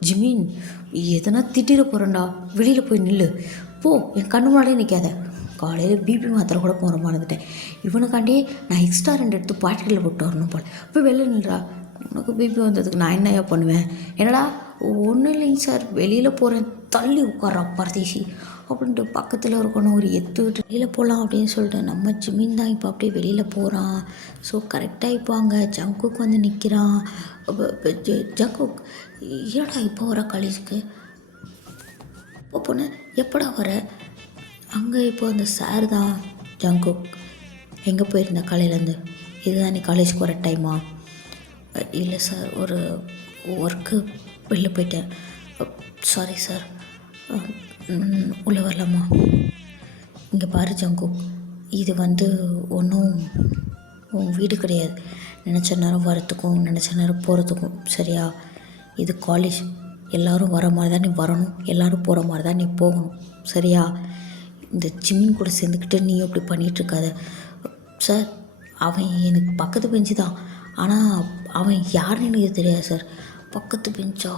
ஜிமின், எதனா திட்டிட போகிறேன்டா, வெளியில் போய் நில்லு போ, என் கண்ணு முன்னாடியே நிற்காத. காலையில் பிபி மாத்திரை கூட போகிற மறந்துட்டேன். இவனுக்காண்டே நான் எக்ஸ்ட்ரா 2 எடுத்து பாக்கெட்டில் போட்டு வரணும் போல். போய் வெளில நில்றா. உனக்கு பிபி வந்ததுக்கு நான் என்னையா பண்ணுவேன்? என்னடா? ஒன்றும் இல்லைங்க சார், வெளியில் போகிறேன், தள்ளி உட்கார்றா பரதேசி அப்படின்ட்டு பக்கத்தில் இருக்கணும் ஒரு எத்து விட்டு வெளியில் போகலாம் அப்படின்னு சொல்லிட்டு நம்ம ஜிமின் தான் இப்போ அப்படியே வெளியில் போகிறான். ஸோ கரெக்டாக இப்போ அங்கே ஜங்குக் வந்து நிற்கிறான். ஜங்குக், ஏடா இப்போ வர காலேஜுக்கு? இப்போ போன எப்படா வர? அங்கே இப்போ அந்த சார் தான், ஜங்குக் எங்கே போயிருந்த காலையிலேருந்து? இதுதான் நீ காலேஜுக்கு வர டைமா? இல்லை சார், ஒரு ஒர்க்கு வெளில போயிட்டேன், சாரி சார், உள்ளே வரலாமா? இங்கே பாரு ஜங்குக், இது ஒன்றும் உன் வீடு கிடையாது. நினச்ச நேரம் வரத்துக்கும் நினச்ச நேரம் போகிறதுக்கும், சரியா? இது காலேஜ். எல்லோரும் வர மாதிரி தான் நீ வரணும், எல்லோரும் போகிற மாதிரி தான் நீ போகணும், சரியா? இந்த ஜிம்மின் கூட சேர்ந்துக்கிட்டு நீ அப்படி பண்ணிகிட்ருக்காத சார். அவன் எனக்கு பக்கத்து பெஞ்சு தான், ஆனால் அவன் யாருன்னு எனக்கு தெரியாது சார். பக்கத்து பெஞ்சா?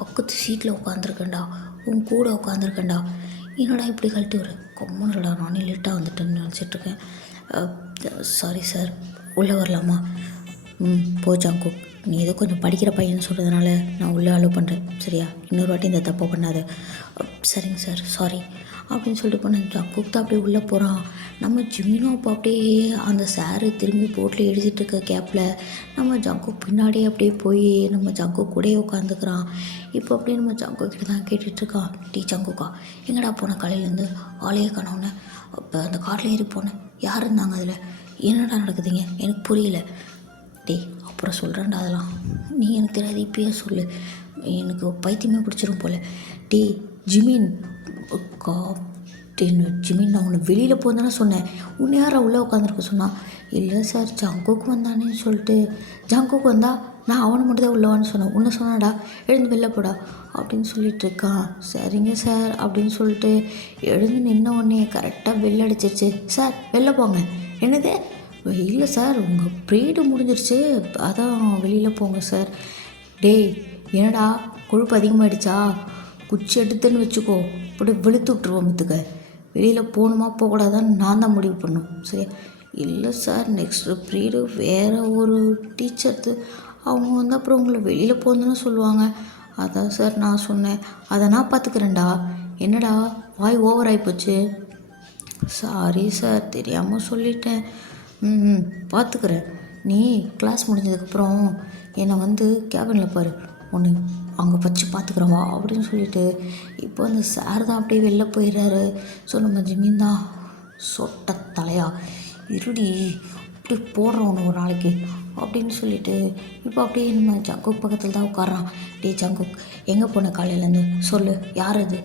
பக்கத்து சீட்டில் உட்காந்துருக்கேன்டா, உன் கூட உட்காந்துருக்கேன்டா. என்னடா இப்படி கழட்டி வர? கொம்மனடா, நானே லேட்டாக வந்துட்டேன்னு நினச்சிட்ருக்கேன். சாரி சார், உள்ளே வரலாமா? போ ஜங்குக், நீ ஏதோ கொஞ்சம் படிக்கிற பையன்னு சொல்கிறதுனால நான் உள்ளே அலோவ் பண்ணுறேன், சரியா? இன்னொரு வாட்டி இந்த தப்பை பண்ணாத. சரிங்க சார், சாரி அப்படின்னு சொல்லிட்டு போனேன். ஜங்குக் தான் அப்படியே உள்ளே போகிறான். நம்ம ஜிம்மினும் அப்போ அப்படியே அந்த சாரு திரும்பி போட்டில் எழுதிட்டு இருக்க கேப்பில் நம்ம ஜங்குக் பின்னாடியே அப்படியே போய் நம்ம ஜங்குக் கூடயே உட்காந்துக்கிறான். இப்போ அப்படியே நம்ம ஜங்குக் கிட்ட தான் கேட்டுட்ருக்கான். ஜங்குக்கா, எங்கடா போனேன் காலையிலேருந்து? ஆளையே காணோன்னு. இப்போ அந்த காரில் ஏறி போனேன், யார் இருந்தாங்க அதில்? என்னடா நடக்குதுங்க? எனக்கு புரியல. அப்புறம் சொல்கிறேன்டா அதெல்லாம், நீ எனக்கு தெரியாது, இப்பயே சொல்லு. எனக்கு பைத்தியமே பிடிச்சிரும் போல். ஜிமின் ஜிமின், நான் உன்னை வெளியில் போந்தானே சொன்னேன், உன்னை யாரை உள்ளே உட்காந்துருக்க சொன்னான்? இல்லை சார், ஜங்குக் வந்தானேன்னு சொல்லிட்டு. ஜங்குக் வந்தா நான் அவனை மட்டும் தான் உள்ளவான்னு சொன்னேன், உன்னை சொன்னாடா எழுந்து வெளில போடா அப்படின்னு சொல்லிட்டு இருக்கான். சரிங்க சார் அப்படின்னு சொல்லிட்டு எழுந்து நின்ன உடனே கரெக்டாக வெளில அடிச்சிருச்சு. சார் வெளில போங்க. என்னது? இல்லை சார், உங்கள் ப்ரீடு முடிஞ்சிருச்சு, அதான் வெளியில் போங்க சார். என்னடா கொழுப்பு அதிகமாகிடுச்சா? குச்சி எடுத்துன்னு வச்சுக்கோ, இப்படி வெளுத்து விட்ருவோம் முத்துக்க. வெளியில் போகணுமா போகக்கூடாதான்னு நான் தான் முடிவு பண்ணும், சரியா? இல்லை சார், நெக்ஸ்ட்டு ப்ரீடு வேறு ஒரு டீச்சர்து, அவங்க அப்புறம் உங்களை வெளியில் போகணுன்னு சொல்லுவாங்க. அதான் சார் நான் சொன்னேன், அதை நான் பார்த்துக்கிறேன்டா. என்னடா வாய் ஓவர் ஆகிப்போச்சு? சாரி சார், தெரியாமல் சொல்லிட்டேன். பார்த்துக்கிறேன். நீ கிளாஸ் முடிஞ்சதுக்கப்புறம் என்னை கேபினில் பாரு, ஒன்று அங்கே வச்சு பார்த்துக்குறவா அப்படின்னு சொல்லிட்டு இப்போ அந்த சார் தான் அப்படியே வெளில போயிடுறாரு. ஸோ நம்ம ஜிம்மின் தான் சொட்ட தலையா இருடி இப்படி போடுறோம் ஒன்று ஒரு நாளைக்கு அப்படின்னு சொல்லிட்டு இப்போ அப்படியே நம்ம ஜங்குக் பக்கத்தில் தான் உட்காரான். ஜங்குக், எங்கே போன காலையிலேருந்து சொல்லு, யார் அது?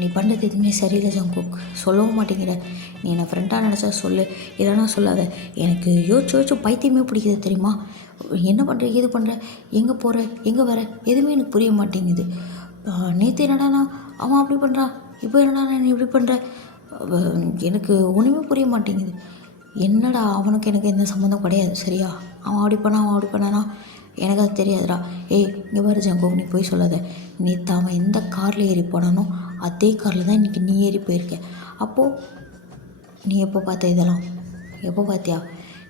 நீ பண்ணுறது எதுவுமே சரியில்லை ஜங்குக், சொல்லவும் மாட்டேங்கிற. நீ என்னை ஃப்ரெண்டாக நினச்சா சொல்லு, இல்லைனா சொல்லாத. எனக்கு யோசிச்சு பைத்தியமே பிடிக்குது தெரியுமா? என்ன பண்ணுற, ஏது பண்ணுற, எங்கே போகிற, எங்கே வர, எதுவுமே எனக்கு புரிய மாட்டேங்குது. நேற்று என்னடானா அவன் அப்படி பண்ணுறான், இப்போ என்னடா நீ இப்படி பண்ணுற, எனக்கு ஒன்றுமே புரிய மாட்டேங்குது. என்னடா அவனுக்கு எனக்கு எந்த சம்மந்தம் கிடையாது, சரியா? அவன் அப்படி பண்ணானா எனக்கு அது தெரியாதுடா. இங்கே பாரு ஜங்குக், நீ போய் சொல்லாத. நேற்று அவன் எந்த காரில் ஏறி போனானோ அதே காரில் தான் இன்றைக்கி நீ ஏறி போயிருக்க. அப்போது நீ எப்போ பார்த்த இதெல்லாம்? எப்போ பார்த்தியா?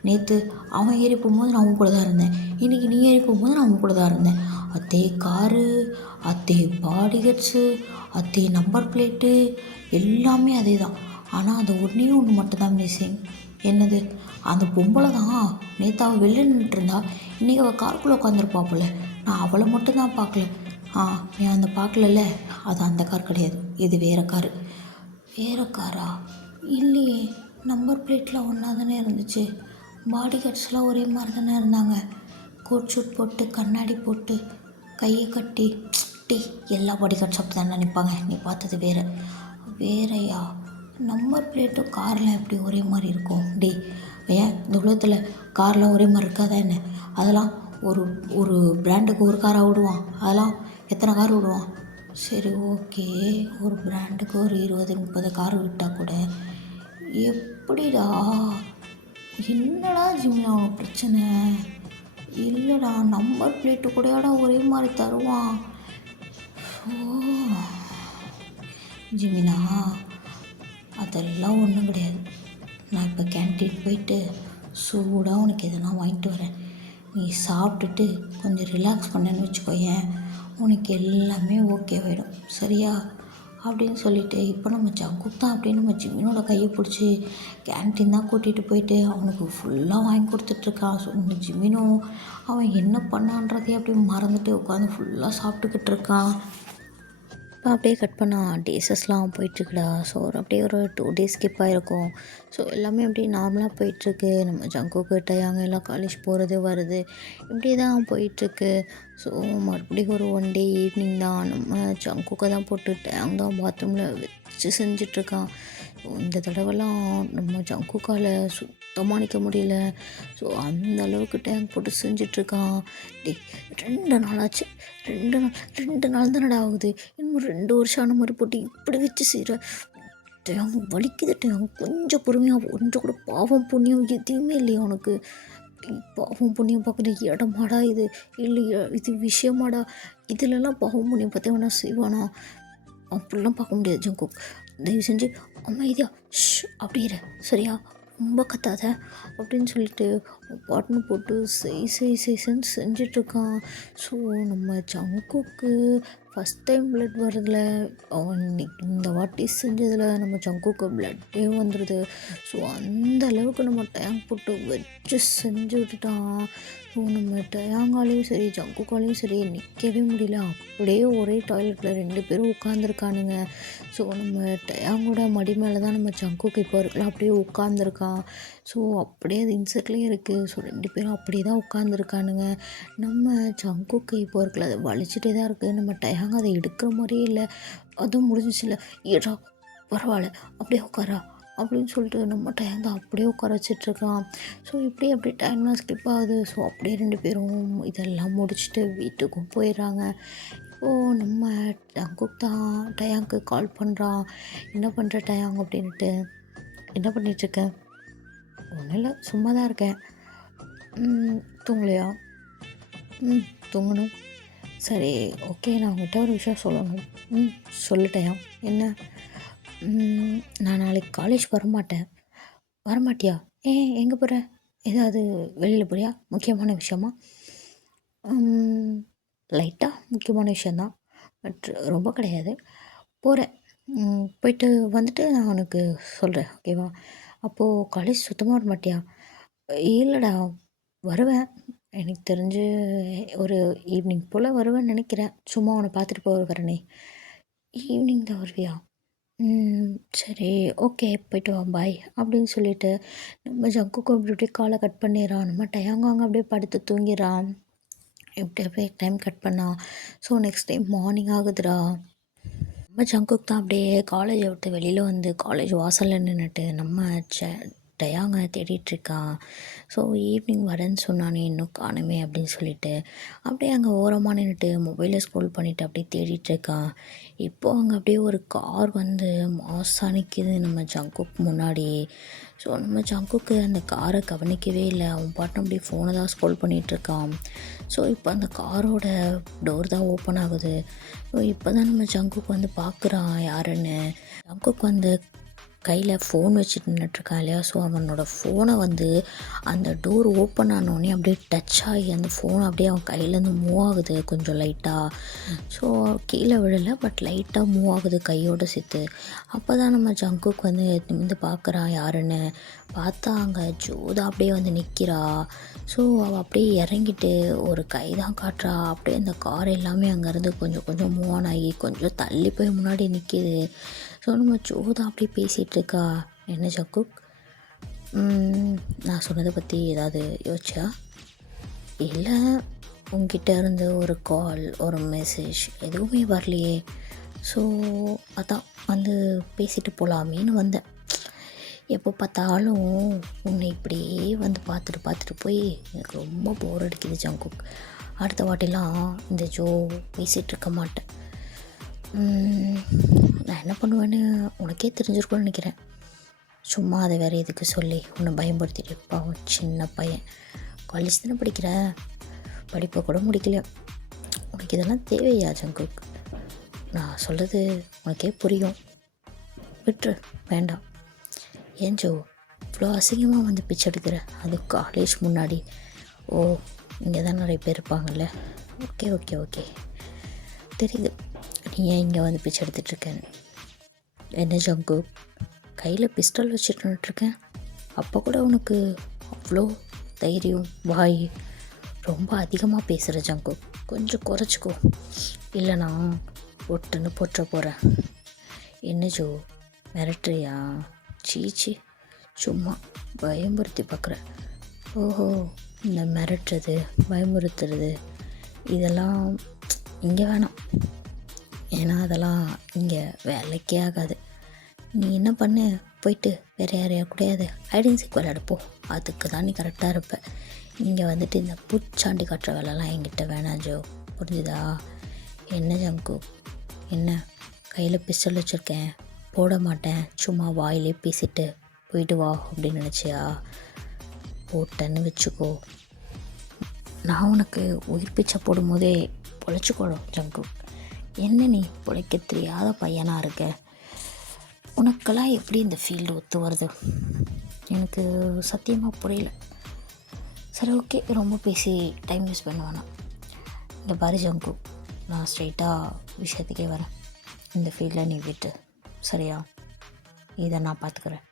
நேற்று அவன் ஏறி போகும்போது நான் அவன் கூட தான் இருந்தேன், இன்றைக்கி நீ ஏறி போகும்போது நான் அவன் கூட தான் இருந்தேன். அதே காரு, அதே பாடிகார்ட்ஸு, அதே நம்பர் பிளேட்டு, எல்லாமே அதே தான். ஆனால் அது ஒன்று மட்டும்தான் மிஸ்ஸிங். என்னது? அந்த பொம்பளை தான் நேற்று அவள் வெளில நின்றுட்டுருந்தா, இன்றைக்கி அவள் காருக்குள்ளே உட்காந்துருப்பாப்புல. நான் அவளை மட்டும்தான் பார்க்கல. நீ அந்த பார்க்கலல்ல, அது அந்த கார் கிடையாது, இது வேறு காரு. வேறு காரா? இல்லையே, நம்பர் பிளேட்டில் ஒன்றா தானே இருந்துச்சு. பாடி கார்ட்ஸ்லாம் ஒரே மாதிரி தானே இருந்தாங்க. கோட் ஷூட் போட்டு கண்ணாடி போட்டு கையை கட்டி. எல்லா பாடி கார்ட்ஸ் அப்படி தானே நிற்பாங்க. நீ பார்த்தது வேறையா? நம்பர் பிளேட்டும் கார்லாம் எப்படி ஒரே மாதிரி இருக்கும்? ஏன் இந்த உலகத்தில் கார்லாம் ஒரே மாதிரி இருக்காதா என்ன? அதெல்லாம் ஒரு பிராண்டுக்கு ஒரு காராக விடுவான், அதெல்லாம் எத்தனை கார் விடுவான்? சரி ஓகே, ஒரு பிராண்டுக்கு ஒரு 20-30 கார் விட்டால் கூட எப்படிடா? என்னடா ஜிம்மி அவனுக்கு பிரச்சனை? இல்லைடா, நம்பர் பிளேட்டு கூடயாடா ஒரே மாதிரி தருவான். ஜிமினா, அதெல்லாம் ஒன்றும் கிடையாது. நான் இப்போ கேன்டீன் போயிட்டு சூடாக உனக்கு எதனா வாங்கிட்டு வரேன். நீ சாப்பிட்டுட்டு கொஞ்சம் ரிலாக்ஸ் பண்ணேன்னு வச்சுக்கோயேன், உனக்கு எல்லாமே ஓகேவாயிடும், சரியா? அப்படின்னு சொல்லிவிட்டு இப்போ நம்ம ஜங்குக் தான் அப்படியே நம்ம ஜிம்மினோட கையை பிடிச்சி கேன்டீன் தான் கூட்டிகிட்டு போயிட்டு அவனுக்கு ஃபுல்லாக வாங்கி கொடுத்துட்ருக்கான். ஸோ நம்ம ஜிம்மினும் அவன் என்ன பண்ணான்றதே அப்படியே மறந்துட்டு உட்காந்து ஃபுல்லாக சாப்பிட்டுக்கிட்டு இருக்கான். இப்போ அப்படியே கட் பண்ணால் டேஸஸ்லாம் போயிட்டுருக்குடா. ஸோ அப்படியே ஒரு 2 டேஸ் ஸ்கிப் ஆகிருக்கும். ஸோ எல்லாமே அப்படியே நார்மலாக போயிட்டுருக்கு. நம்ம ஜங்குக்கு டயாங்க எல்லாம் காலேஜ் போகிறது வருது இப்படி தான் போயிட்டுருக்கு. ஸோ மறுபடியும் ஒரு 1 டே ஈவினிங் தான் நம்ம ஜங்குக்கை தான் போட்டு டேங் தான் பாத்ரூமில் வச்சு செஞ்சிட்ருக்கான். ஸோ இந்த தடவைலாம் நம்ம ஜங்குக்கால் சுத்தமாக நிற்க முடியல. ஸோ அந்த அளவுக்கு டேங்க் போட்டு செஞ்சிட்ருக்கான். டே 2 நாள் ஆச்சு. 2 நாள் தானடா ஆகுது. இன்னும் 2 வருஷம் ஆன மாதிரி போட்டு இப்படி வச்சு செய்கிற. டேங் வலிக்குது டேங். கொஞ்சம் பொறுமையாக கொஞ்சம் கூட பாவம் புண்ணியம் எதுவுமே இல்லையா உனக்கு? பாவம் புண்ணியம் பார்க்குற இடமாடா இது? இல்லையா இது விஷயமாடா? இதுலலாம் பாவம் புண்ணியம் பார்த்து வேணா செய்வானா? அப்படிலாம் பார்க்க முடியாது ஜங்குக். தயவு செஞ்சு அமைதியா அப்படி இரு சரியா? ரொம்ப கத்தாத அப்படின்னு சொல்லிட்டு பாட்டுன்னு போட்டு செய்ன்னு செஞ்சிட்ருக்கான். ஸோ நம்ம ஜங்குக்கு ஃபஸ்ட் டைம் பிளட் வரதில் அவன் இந்த வாட்டி செஞ்சதில் நம்ம ஜங்குக்கு பிளட்டே வந்துடுது. ஸோ அந்த அளவுக்கு நம்ம டேங்க் போட்டு வச்சு செஞ்சு விட்டுட்டான். ஸோ நம்ம டயாங்காலையும் சரி ஜங்குக்காலையும் சரி நிற்கவே முடியல. அப்படியே ஒரே டாய்லெட்டில் 2 பேரும் உட்காந்துருக்கானுங்க. ஸோ நம்ம டயாங்கோட மடி மேலே தான் நம்ம ஜங்குக்கு இப்போ இருக்கலாம் அப்படியே உட்காந்துருக்கான். ஸோ அப்படியே அது இன்செர்ட்லேயே இருக்குது. ஸோ 2 பேரும் அப்படியே தான் உட்காந்துருக்கானுங்க. நம்ம ஜங்குக்கு இப்போ இருக்கல அது வலிச்சுட்டே தான் இருக்குது. நம்ம டயாங்க அதை எடுக்கிற மாதிரியே இல்லை. அதுவும் முடிஞ்சிச்சுல ஏடா பரவாயில்ல அப்படியே உட்காரா அப்படின்னு சொல்லிட்டு நம்ம டைம் தான் அப்படியே உட்கார வச்சிட்ருக்கான். ஸோ அப்படியே டைம்லாம் ஸ்கிப் ஆகுது. ஸோ அப்படியே 2 பேரும் இதெல்லாம் முடிச்சுட்டு வீட்டுக்கும் போயிடுறாங்க. இப்போது நம்ம ஜங்குக் தான் டயாங்க்கு கால் பண்ணுறான். என்ன பண்ணுற டயாங் அப்படின்ட்டு. என்ன பண்ணிகிட்ருக்க? ஒன்றும் இல்லை சும்மா தான் இருக்கேன். தூங்கலையா? தூங்கணும். சரி ஓகே நான் உங்கள்கிட்ட ஒரு விஷயம் சொல்லணும். சொல்லிட்டேன். என்ன? நான் நாளைக்கு காலேஜ் வரமாட்டேன். வரமாட்டியா? எங்கே போகிற? ஏதாவது வெளியில் போறியா? முக்கியமான விஷயமா? லைட்டாக முக்கியமான விஷயந்தான். பட் ரொம்ப கிடையாது. போகிறேன். போயிட்டு வந்துட்டு நான் உனக்கு சொல்கிறேன் ஓகேவா? அப்போது காலேஜ் சுத்தமாக வரமாட்டியா? இல்லைடா வருவேன். எனக்கு தெரிஞ்சு ஒரு ஈவினிங் போல் வருவேன்னு நினைக்கிறேன். சும்மா உன்னை பார்த்துட்டு போக வரேனே. ஈவினிங் தான் வருவியா? சரி ஓகே போயிட்டு வா பாய் அப்படின்னு சொல்லிட்டு நம்ம ஜங்குக்கு அப்படியே காலை கட் பண்ணிடுறான். நம்ம டயாங்காங்க அப்படியே படுத்து தூங்கிடுறான். இப்படி அப்படியே டைம் கட் பண்ணா. ஸோ நெக்ஸ்ட் டைம் மார்னிங் ஆகுதுடா. நம்ம ஜங்குக் தான் அப்படியே காலேஜை விட்டு வெளியில் வந்து காலேஜ் வாசலில் நின்றுட்டு நம்ம டயாங்க தேடிட்டுருக்கான். ஸோ ஈவினிங் வரேன்னு சொன்னானே இன்னும் காணுமே அப்படின்னு சொல்லிட்டு அப்படியே அங்கே ஓரமாக நின்றுட்டு மொபைலில் ஸ்க்ரோல் பண்ணிவிட்டு அப்படியே தேடிட்டுருக்கான். இப்போது அங்கே அப்படியே ஒரு கார் வந்து மாசாக நிற்கிது நம்ம ஜங்குக் முன்னாடி. ஸோ நம்ம ஜங்குக்கு அந்த காரை கவனிக்கவே இல்லை. அவன் பாட்டும் அப்படியே ஃபோனை தான் ஸ்க்ரோல் பண்ணிகிட்ருக்கான். ஸோ இப்போ அந்த காரோட டோர் தான் ஓப்பன் ஆகுது. ஸோ இப்போ தான் நம்ம ஜங்குக் வந்து பார்க்குறான் யாருன்னு. ஜங்குக் வந்து கையில் ஃபோன் வச்சுட்டு நின்றுட்டுருக்கான் இல்லையா? ஸோ அவனோட ஃபோனை வந்து அந்த டோர் ஓப்பன் ஆனோடனே அப்படியே டச் ஆகி அந்த ஃபோன் அப்படியே அவன் கையிலேருந்து மூவ் ஆகுது கொஞ்சம் லைட்டாக. ஸோ கீழே விழலை பட் லைட்டாக மூவ் ஆகுது கையோடு சேர்த்து. அப்போ தான் நம்ம ஜங்குக் வந்து நிமிர்ந்து பார்க்குறான் யாருன்னு. பார்த்தா அங்கே ஜோதா அப்படியே வந்து நிற்கிறா. ஸோ அவள் அப்படியே இறங்கிட்டு ஒரு கை தான் காட்டுறா. அப்படியே அந்த கார் எல்லாமே அங்கேருந்து கொஞ்சம் கொஞ்சம் மூவ் ஆன் ஆகி கொஞ்சம் தள்ளி போய் முன்னாடி நிற்கிது. ஸோ நம்ம ஜோதா அப்படியே பேசிகிட்ருக்கா. என்ன ஜங்குக் நான் சொன்னதை பற்றி ஏதாவது யோசிச்சா? இல்லை உங்ககிட்ட இருந்து ஒரு கால் ஒரு மெசேஜ் எதுவுமே வரலையே. ஸோ அதான் வந்து பேசிட்டு போகலாமேன்னு வந்தேன். எப்போ பார்த்தாலும் உன்னை இப்படியே வந்து பார்த்துட்டு போய் எனக்கு ரொம்ப போர் அடிக்குது ஜங்குக். அடுத்த வாட்டிலாம் இந்த ஜோ பேசிகிட்ருக்க மாட்டேன். நான் என்ன பண்ணுவேன்னு உனக்கே தெரிஞ்சிருக்கும்னு நினைக்கிறேன். சும்மா அதை வேறு எதுக்கு சொல்லி உன்னை பயன்படுத்திட்டு பாவம் சின்ன பையன். காலேஜ் தானே படிக்கிற, படிப்பை கூட முடிக்கலையா? உனக்கு இதெல்லாம் தேவையா ஜங்குக்? நான் சொல்கிறது உனக்கே புரியும். விட்டுரு வேண்டாம். ஏன் ஜோ இவ்வளோ அசிங்கமாக வந்து பிச்சை எடுக்கிற? அது காலேஜ் முன்னாடி. ஓ இங்கே தான் நிறைய பேர் இருப்பாங்கள்ல. ஓகே தெரியுது நீ ஏன் இங்கே வந்து பிச்சை எடுத்துகிட்ருக்கேன்னு. என்ன ஜங்கு கையில் பிஸ்டல் வச்சுட்டுருக்கேன். அப்போ கூட உனக்கு அவ்வளோ தைரியம் வாய். ரொம்ப அதிகமாக பேசுகிற ஜங்கு, கொஞ்சம் குறைச்சிக்கோ இல்லைனா ஒட்டுன்னு போற்ற போகிறேன். என்ன ஜோ மிரட்டுறியா? சீச்சி, சும்மா பயமுறுத்தி பார்க்குறேன். ஓஹோ, இந்த மிரட்டுறது பயமுறுத்துறது இதெல்லாம் இங்கே வேணாம். ஏன்னா அதெல்லாம் இங்கே வேலைக்கே ஆகாது. நீ என்ன பண்ணு, போயிட்டு வேறு யாரையா கூடயாவது ஐடென்சிக் விளையாடுப்போ. அதுக்கு தான் நீ கரெக்டாக இருப்ப. இங்கே வந்துட்டு இந்த பூச்சாண்டி காட்டுற வேலைலாம் என்கிட்ட வேணாம் ஜோ, புரிஞ்சுதா? என்ன ஜங்கு, என்ன கையில் பிஸ்டல் வச்சுருக்கேன், போட மாட்டேன், சும்மா வாயிலே பேசிட்டு போயிட்டு வா அப்படின்னு நினச்சியா? போட்டேன்னு வச்சுக்கோ, நான் உனக்கு உயிர் பிச்சை போடும்போதே பொழைச்சிக்கோடும் ஜங்கு. என்ன நீ பிழைக்க தெரியாத பையனாக இருக்க? உனக்கெல்லாம் எப்படி இந்த ஃபீல்டு ஒத்து வருது? எனக்கு சத்தியமாக புரியல. சரி, ஓகே, ரொம்ப பேசி டைம் வேஸ்ட் பண்ண வேணாம். இந்த பாரு ஜங்கு, நான் ஸ்ட்ரைட்டாக விஷயத்துக்கே வரேன். இந்த ஃபீல்டில் நீ விட்டு, சரியா? இதை நான் பார்த்துக்கிறேன்.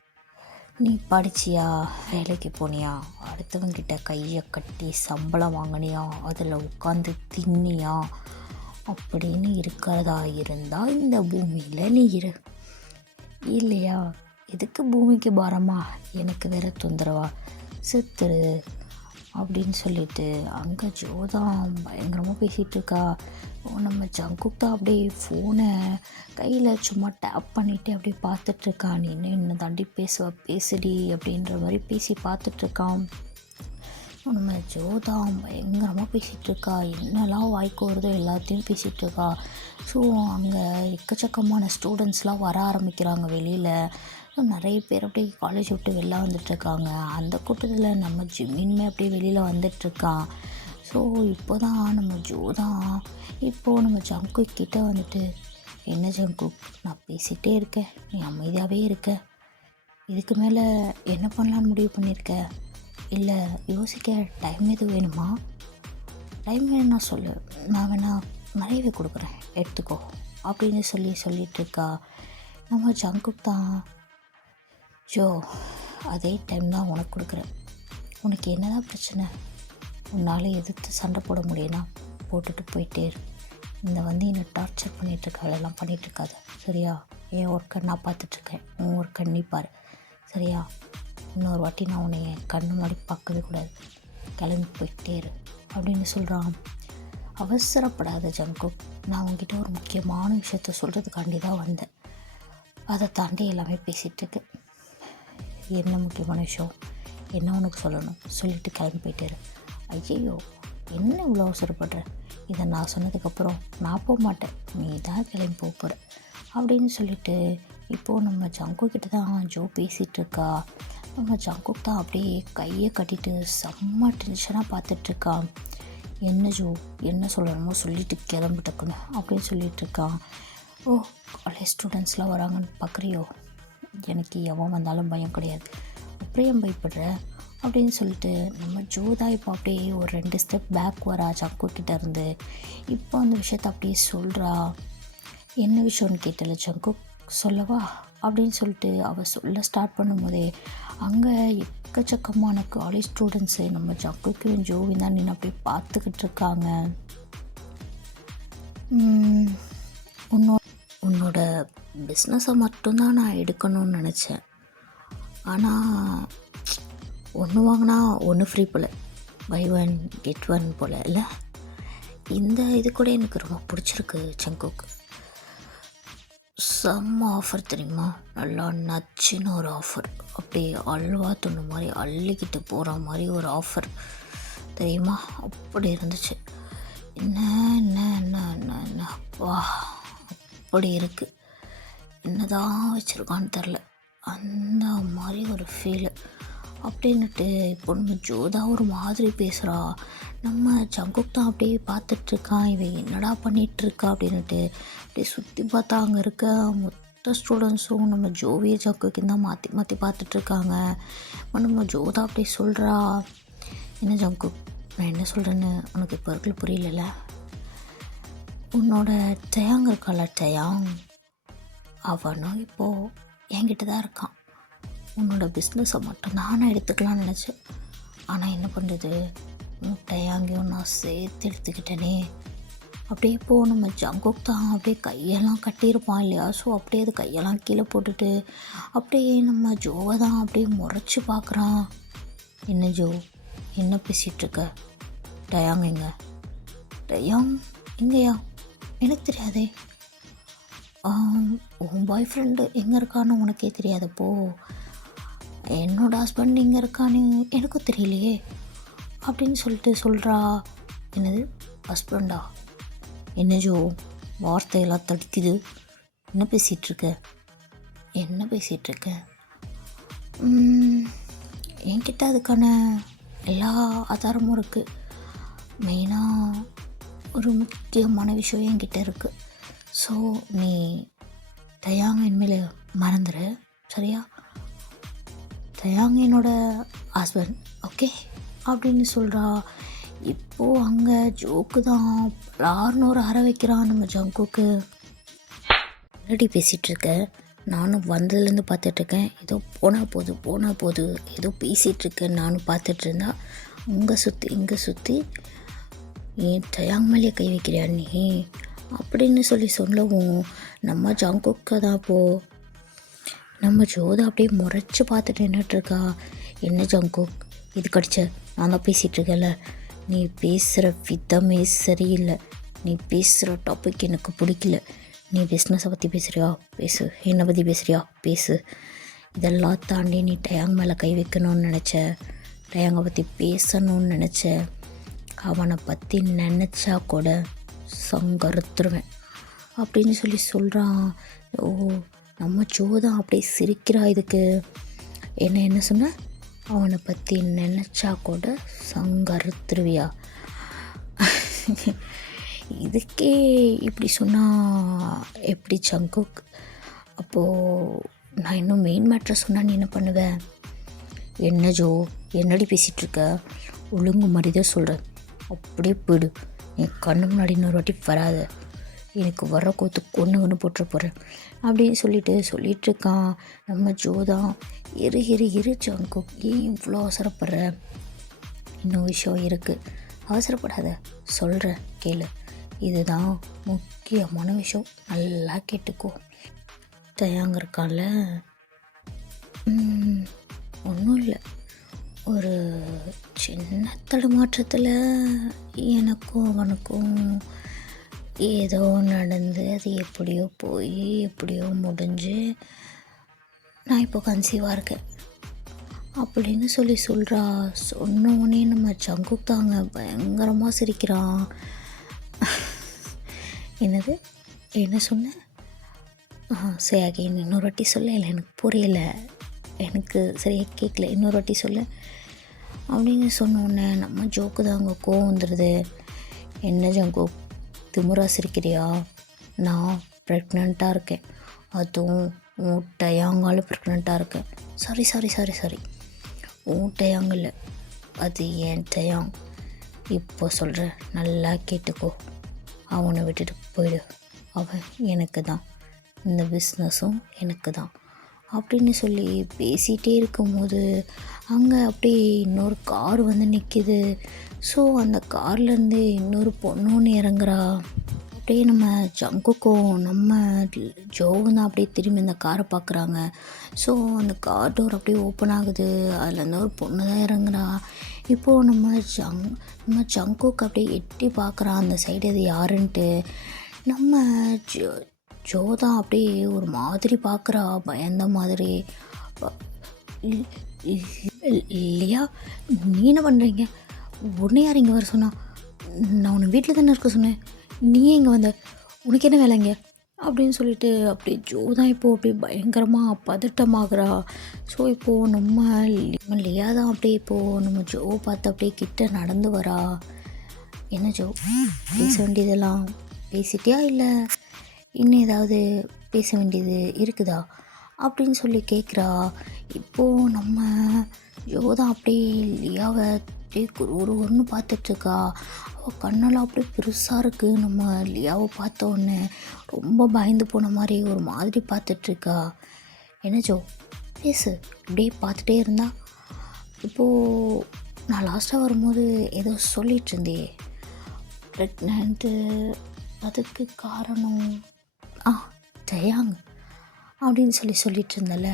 நீ படிச்சியா, வேலைக்கு போனியா, அடுத்தவங்கிட்ட கையை கட்டி சம்பளம் வாங்கினியா, அதில் உட்காந்து தின்னியா அப்படின்னு இருக்கிறதா இருந்தால் இந்த பூமியில் நீ இரு. இல்லையா, எதுக்கு பூமிக்கு பாரமா, எனக்கு வேற தொந்தரவா, செத்துரு அப்படின்னு சொல்லிட்டு அங்கே ஜோதான் பயங்கரமாக பேசிகிட்டு இருக்கா. நம்ம ஜங்குக் தான் அப்படியே ஃபோனை கையில் சும்மா டேப் பண்ணிவிட்டு அப்படியே பார்த்துட்ருக்கான். நீ இன்னும் தாண்டி பேசுடி அப்படின்ற மாதிரி பேசி பார்த்துட்ருக்கான். நம்ம ஜோதான் பயங்கரமாக பேசிகிட்ருக்கா. என்னெல்லாம் வாய்க்கு வருதோ எல்லாத்தையும் பேசிகிட்ருக்கா. ஸோ அங்கே எக்கச்சக்கமான ஸ்டூடெண்ட்ஸ்லாம் வர ஆரம்பிக்கிறாங்க வெளியில். நிறைய பேர் அப்படியே காலேஜ் விட்டு வெளில வந்துட்டுருக்காங்க. அந்த கூட்டத்தில் நம்ம ஜிம்மின்மே அப்படியே வெளியில் வந்துட்டுருக்கான். ஸோ இப்போ தான் நம்ம ஜோதான் இப்போது நம்ம ஜங்குக் கிட்டே வந்துட்டு, என்ன ஜங்குக், நான் பேசிகிட்டே இருக்கேன், நீ அமைதியாகவே இருக்க, இதுக்கு மேலே என்ன பண்ணலான்னு முடிவு பண்ணியிருக்க? இல்லை யோசிக்க டைம் எதுவும் வேணுமா? டைம் வேணும்னா சொல்லு, நான் வேணா நிறையவே கொடுக்குறேன், எடுத்துக்கோ அப்படின்னு சொல்லிகிட்ருக்கா. நம்ம ஜங்குக் தான், ஜோ அதே டைம் தான் உனக்கு கொடுக்குறேன். உனக்கு என்ன தான் பிரச்சனை? உன்னால் எதிர்த்து சண்டை போட முடியும்னா போட்டுட்டு போயிட்டே இரு. இந்த என்னை டார்ச்சர் பண்ணிகிட்ருக்க வேலையெல்லாம் பண்ணிகிட்ருக்காத, சரியா? என் ஒர்க்கை நான் பார்த்துட்ருக்கேன், உன் ஒர்க்கை நீ பாரு, சரியா? இன்னொரு வாட்டி நான் உன்னை என் கண்ணு முன்னாடி பார்க்கவே கூடாது, கிளம்பி போயிட்டே இரு அப்படின்னு சொல்கிறான். அவசரப்படாத ஜங்குக், நான் உங்ககிட்ட ஒரு முக்கியமான விஷயத்த சொல்கிறதுக்காண்டி தான் வந்தேன். அதை தாண்டி எல்லாமே பேசிகிட்ருக்கு. என்ன முக்கியமான விஷயம், என்ன உனக்கு சொல்லணும், சொல்லிவிட்டு கிளம்பி போயிட்டே இரு. ஐயோ, என்ன இவ்வளோ அவசரப்படுற? இதை நான் சொன்னதுக்கப்புறம் நான் போக மாட்டேன், நீ தான் கிளம்பி போகிற அப்படின்னு சொல்லிட்டு இப்போது நம்ம ஜங்குக் கிட்ட தான் ஜோ பேசிகிட்ருக்கா. நம்ம ஜங்குக் தான் அப்படியே கையை கட்டிட்டு செம்ம டென்ஷனாக பார்த்துட்ருக்கா. என்ன ஜோ, என்ன சொல்லணுமோ சொல்லிவிட்டு கிளம்பு டக்குன்னு அப்படின்னு சொல்லிகிட்ருக்கான். ஓ, காலேஜ் ஸ்டூடெண்ட்ஸ்லாம் வராங்கன்னு பார்க்குறியோ? எனக்கு எவன் வந்தாலும் பயம் கிடையாது, அப்புறம் ஏன் பயப்படுற அப்படின்னு சொல்லிட்டு நம்ம ஜோதா இப்போ அப்படியே ஒரு 2 ஸ்டெப் பேக் வரா ஜங்குக் கிட்ட இருந்து. இப்போ அந்த விஷயத்த அப்படியே சொல்கிறா. என்ன விஷயம்னு கேட்டல ஜங்குக், சொல்லவா அப்படின்னு சொல்லிட்டு அவள் சொல்ல ஸ்டார்ட் பண்ணும்போதே அங்கே எக்கச்சக்கமான காலேஜ் ஸ்டூடெண்ட்ஸு நம்ம ஜங்குக்கும் ஜோவியும் தான் நின்று அப்படியே பார்த்துக்கிட்டு இருக்காங்க. உன்னோட பிஸ்னஸை மட்டும்தான் நான் எடுக்கணும்னு நினச்சேன், ஆனால் ஒன்று வாங்கினா ஒன்று ஃப்ரீ போல், பை 1 get 1 போல் இல்லை? இந்த இது கூட எனக்கு ரொம்ப பிடிச்சிருக்கு ஜங்குக். செம்ம ஆஃபர் தெரியுமா, நல்லா நச்சுன்னு ஒரு ஆஃபர், அப்படியே அல்வா துண்ணு மாதிரி அள்ளிக்கிட்டு போகிற மாதிரி ஒரு ஆஃபர் தெரியுமா, அப்படி இருந்துச்சு. என்ன என்ன என்ன என்ன என்ன வா, அப்படி இருக்குது, என்னதான் வச்சுருக்கான்னு தெரில, அந்த மாதிரி ஒரு ஃபீலு அப்படின்னுட்டு. இப்போ நம்ம ஜோதா ஒரு மாதிரி பேசுகிறா. நம்ம ஜங்குக் தான் அப்படியே பார்த்துட்ருக்கான், இவன் என்னடா பண்ணிகிட்ருக்கா அப்படின்னுட்டு. அப்படியே சுற்றி பார்த்தா அங்கே இருக்க மொத்த ஸ்டூடெண்ட்ஸும் நம்ம ஜோவிய ஜங்குக்கும் தான் மாற்றி மாற்றி பார்த்துட்ருக்காங்க. நம்ம ஜோதா அப்படியே சொல்கிறா, என்ன ஜங்குக், நான் என்ன சொல்கிறேன்னு உனக்கு இப்போ இருக்கிற புரியல? உன்னோட டயாங் இருக்கால, டயாங், அவனும் இப்போது என்கிட்ட தான் இருக்கான். உன்னோட பிஸ்னஸை மட்டும் நான் எடுத்துக்கலாம்னு நினச்சேன், ஆனால் என்ன பண்ணுறது, டயாங்கையும் நான் சேர்த்து எடுத்துக்கிட்டேனே. அப்படியே இப்போது நம்ம ஜங்குக் தான் அப்படியே கையெல்லாம் கட்டியிருப்பான் இல்லையா, ஸோ அப்படியே அது கையெல்லாம் கீழே போட்டுட்டு அப்படியே நம்ம ஜோவை தான் அப்படியே முறைச்சி பார்க்குறான். என்ன ஜோ, என்ன பேசிகிட்ருக்க? டயாங் எங்க? டயாங் எங்கேயா? எனக்கு தெரியாதே. உன் பாய் ஃப்ரெண்டு எங்கே இருக்கான்னு உனக்கே தெரியாதப்போ என்னோடய ஹஸ்பண்ட் எங்கே இருக்கான்னு எனக்கும் தெரியலையே அப்படின்னு சொல்லிட்டு சொல்கிறா. என்னது ஹஸ்பண்டா? என்ன ஜோ வார்த்தையெல்லாம் தடுக்குது, என்ன பேசிகிட்ருக்க? என்ன பேசிகிட்ருக்க? என்கிட்ட அதுக்கான எல்லா ஆதாரமும் இருக்குது. மெயினாக ஒரு முக்கியமான விஷயம் என்கிட்ட இருக்குது. ஸோ நீ தயாங் என்மேல் மறந்துடு, சரியா? தயாங் என்னோட ஹஸ்பண்ட், ஓகே அப்படின்னு சொல்கிறா. இப்போது அங்கே ஜோக்கு தான் யாருன்னு அற வைக்கிறான் நம்ம ஜங்குக்கு. ரெடி பேசிகிட்ருக்க, நானும் வந்ததுலேருந்து பார்த்துட்ருக்கேன். ஏதோ போனால் போது ஏதோ பேசிகிட்ருக்கேன் நானும் பார்த்துட்ருந்தா அங்கே சுற்றி இங்கே சுற்றி ஏன் தயாங் மேலே கை வைக்கிறியா நீ அப்படின்னு சொல்லவும் நம்ம ஜங்குக்கு தான் இப்போது நம்ம ஜோதை அப்படியே முறைச்சி பார்த்துட்டு நின்றுட்டுருக்கா. என்ன ஜங்குக் இது கடிச்ச? நான் தான் பேசிகிட்ருக்கேன்ல, நீ பேசுகிற விதமே சரியில்லை, நீ பேசுகிற டாபிக் எனக்கு பிடிக்கல. நீ பிஸ்னஸை பற்றி பேசுகிறியா பேசு, என்னை பற்றி பேசுகிறியா பேசு. இதெல்லாம் தாண்டி நீ டயாங் மேலே கை வைக்கணும்னு நினச்ச, டயாங்கை பற்றி பேசணும்னு நினச்ச, அவனை பற்றி நினச்சா கூட சங்கருத்துருவேன் அப்படின்னு சொல்கிறான். ஓ நம்ம ஜோதான் அப்படியே சிரிக்கிறா. இதுக்கு என்ன சொன்ன? அவனை பற்றி நினச்சா கூட சங்கருத்துருவியா? இதுக்கே இப்படி சொன்னால் எப்படி ஜங்குக்? அப்போது நான் இன்னும் மெயின் மேட்ரை சொன்னால் நீ என்ன பண்ணுவேன்? என்ன ஜோ என்னடி பேசிகிட்ருக்க? ஒழுங்கு மாதிரிதான் சொல்கிறேன், அப்படியே போயிடு. என் கண்ணு முன்னாடி இன்னொரு வாட்டி வராத, எனக்கு வர கோத்து கொன்று போட்டுற போகிறேன் அப்படின்னு சொல்லிகிட்ருக்கான் நம்ம ஜோதான். இரு ஜங்குக், ஏன் இவ்வளோ அவசரப்படுற? இன்னும் விஷயம் இருக்குது, அவசரப்படாத, சொல்கிறேன் கேளு. இதுதான் முக்கியமான விஷயம், நல்லா கேட்டுக்கோ. தயாங்க இருக்கான்ல, ஒன்றும் இல்லை, ஒரு சின்ன தடுமாற்றத்தில் எனக்கும் அவனுக்கும் ஏதோ நடந்து அது எப்படியோ போய் எப்படியோ முடிஞ்சு நான் இப்போ கன்சீவாக இருக்கேன் அப்படின்னு சொல்கிறா. சொன்னோடனே நம்ம ஜங்குக் தாங்க பயங்கரமாக சிரிக்கிறான். என்னது என்ன சொன்ன? சரி அகைன் இன்னொரு வாட்டி சொல்ல. இல்லை எனக்கு புரியலை, எனக்கு சரியாக கேட்கல, இன்னொரு வாட்டி சொல்ல அப்படின்னு சொன்னோடனே நம்ம ஜோக்கு தாங்க கோவம் வந்துடுது. என்ன ஜங்கு திமுறா சிரிக்கிறியா? நான் ப்ரெக்னெண்ட்டாக இருக்கேன், அதுவும் உன் டயாங்கால் ப்ரெக்னெண்ட்டாக இருக்கேன். சாரி உன் டயாங் இல்லை, அது என் டயாங். இப்போ சொல்கிறேன், நல்லா கேட்டுக்கோ. அவனை விட்டுட்டு போயிடு, அவன் எனக்கு தான், இந்த பிஸ்னஸும் எனக்கு தான் அப்படின்னு பேசிகிட்டே இருக்கும்போது அங்கே அப்படியே இன்னொரு கார் வந்து நிற்கிது. ஸோ அந்த கார்லேருந்து இன்னொரு பொண்ணு ஒன்று இறங்குறா. அப்படியே நம்ம ஜங்குக்கும் நம்ம ஜோவும் தான் அப்படியே திரும்பி அந்த காரை பார்க்குறாங்க. ஸோ அந்த கார் டோர் அப்படியே ஓப்பன் ஆகுது, அதுலேருந்து ஒரு பொண்ணு தான் இறங்குறா. இப்போது நம்ம ஜங்குக்கு அப்படியே எட்டி பார்க்குறான் அந்த சைடு அது யாருன்ட்டு. நம்ம ஜோ தான் அப்படியே ஒரு மாதிரி பார்க்குறா, பயந்த மாதிரி. இல்லையா, நீ என்ன பண்ணுறீங்க? உடனே யார் இங்கே வர சொன்னா? நான் உன்னை வீட்டில் தானே இருக்க சொன்னேன், நீயே இங்கே வந்த, உனக்கு என்ன வேலைங்க அப்படின்னு அப்படியே ஜோ தான் இப்போது அப்படியே பயங்கரமாக பதட்டமாகறா. ஸோ இப்போது நம்ம லியா தான் அப்படியே இப்போது நம்ம ஜோ பார்த்து அப்படியே கிட்ட நடந்து வரா. என்ன ஜோ, பேச வேண்டியதெல்லாம் பேசிட்டியா, இல்லை இன்னும் ஏதாவது பேச வேண்டியது இருக்குதா அப்படின்னு கேட்குறா. இப்போது நம்ம யோதான் அப்படியே லியாவை அப்படியே ஒன்று பார்த்துட்ருக்கா. அவள் கண்ணெல்லாம் அப்படியே பெருசாக இருக்குது. நம்ம லியாவை பார்த்த உடனே ரொம்ப பயந்து போன மாதிரி ஒரு மாதிரி பார்த்துட்ருக்கா. என்ன ஜோ பேசு, அப்படியே பார்த்துட்டே இருந்தா. இப்போது நான் லாஸ்ட்டாக வரும்போது ஏதோ சொல்லிகிட்டு இருந்தே, ப்ரெக்னென்ட்டு அதுக்கு காரணம் ஆ டயாங் அப்படின்னு சொல்லிட்டு இருந்தல,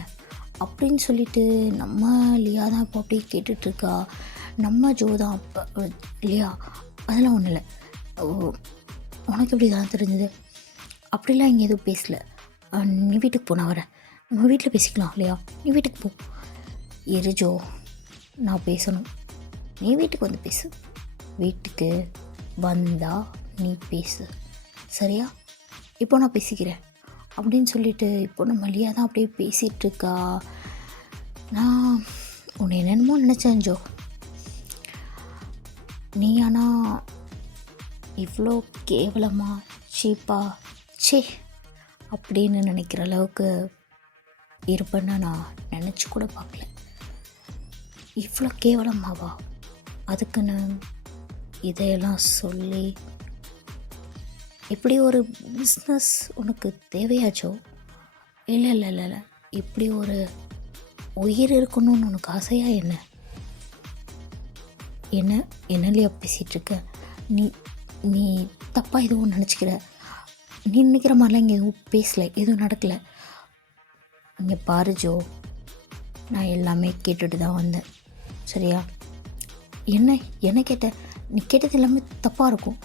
அப்படின்னு சொல்லிட்டு நம்ம லியா தான் இப்போ அப்படியே கேட்டுட்ருக்கா. நம்ம ஜோ தான் அப்போ இல்லையா, அதெல்லாம் ஒன்றும் இல்லை. உனக்கு எப்படி தான் தெரிஞ்சது? அப்படிலாம் இங்கே எதுவும் பேசல. நீ வீட்டுக்கு போ, நான் வரேன், நம்ம வீட்டில் பேசிக்கலாம் இல்லையா, நீ வீட்டுக்கு போ. இரு ஜோ, நான் பேசணும், நீ வீட்டுக்கு வந்து பேசு, வீட்டுக்கு வந்தா நீ பேசு, சரியா? இப்போ நான் பேசிக்கிறேன் அப்படின்னு சொல்லிட்டு இப்போ நம்ம லியா தான் அப்படியே பேசிகிட்ருக்கா. நான் உன்னை என்னென்னமோ நினச்சேன் ஜோ, நீ ஆனால் இவ்வளோ கேவலமாக சீப்பாக சே அப்படின்னு நினைக்கிற அளவுக்கு இருப்பேன்னு நான் நினச்சி கூட பார்க்கல. இவ்வளோ கேவலமாவா? அதுக்குன்னு இதையெல்லாம் சொல்லி இப்படி ஒரு பிஸ்னஸ் உனக்கு தேவையாச்சோ? இல்லை இல்லை இல்லை இல்லை, இப்படி ஒரு உயிர் இருக்கணும்னு உனக்கு ஆசையா என்ன? என்னலையா பேசிகிட்ருக்க நீ? நீ தப்பாக எதுவும் நினச்சிக்கிற? நீ நினைக்கிற மாதிரிலாம் இங்கே எதுவும் பேசலை, எதுவும் நடக்கலை. இங்கே பாரு ஜோ, நான் எல்லாமே கேட்டுட்டு தான் வந்தேன், சரியா? என்ன கேட்ட? நீ கேட்டது எல்லாமே தப்பாக இருக்கும்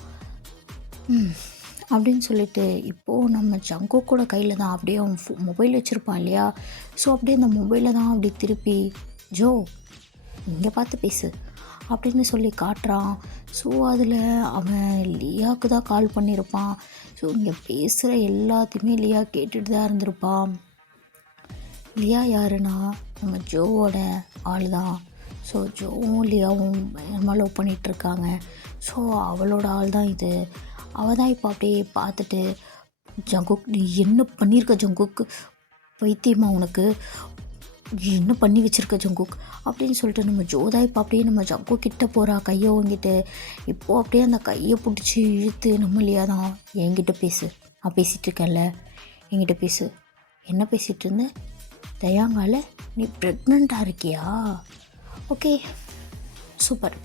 அப்படின்னு சொல்லிட்டு இப்போது நம்ம ஜங்கோ கூட கையில் தான் அப்படியே அவன் மொபைல் வச்சுருப்பான் இல்லையா. ஸோ அப்படியே அந்த மொபைலில் தான் அப்படி திருப்பி ஜோ இங்கே பார்த்து பேசு அப்படின்னு சொல்லி காட்டுறான். ஸோ அதில் அவன் லியாவுக்கு தான் கால் பண்ணியிருப்பான். ஸோ இங்கே பேசுகிற எல்லாத்தையுமே லியா கேட்டுட்டு தான் இருந்திருப்பான். லியா யாருன்னா நம்ம ஜோவோட ஆள் தான். ஸோ ஜோவும் லியாவும் பயங்கரமாக லவ் பண்ணிகிட்ருக்காங்க. ஸோ அவளோட ஆள் தான் இது. அவள் தான் இப்போ அப்படியே பார்த்துட்டு, ஜங்குக் நீ என்ன பண்ணியிருக்க ஜங்குக், வைத்தியமா உனக்கு என்ன பண்ணி வச்சுருக்க ஜங்குக் அப்படின்னு சொல்லிட்டு நம்ம ஜோதா இப்போ அப்படியே நம்ம ஜங்கு கிட்ட போகிறா கையை வாங்கிட்டு. இப்போது அப்படியே அந்த கையை பிடிச்சி இழுத்து, நம்ம லியா தான் என்கிட்ட பேசு, நான் பேசிகிட்டு இருக்கேன்ல, என்கிட்ட பேசு. என்ன பேசிகிட்டு இருந்தேன்? தயாங்கால நீ ப்ரெக்னெண்ட்டாக இருக்கியா? Okay super.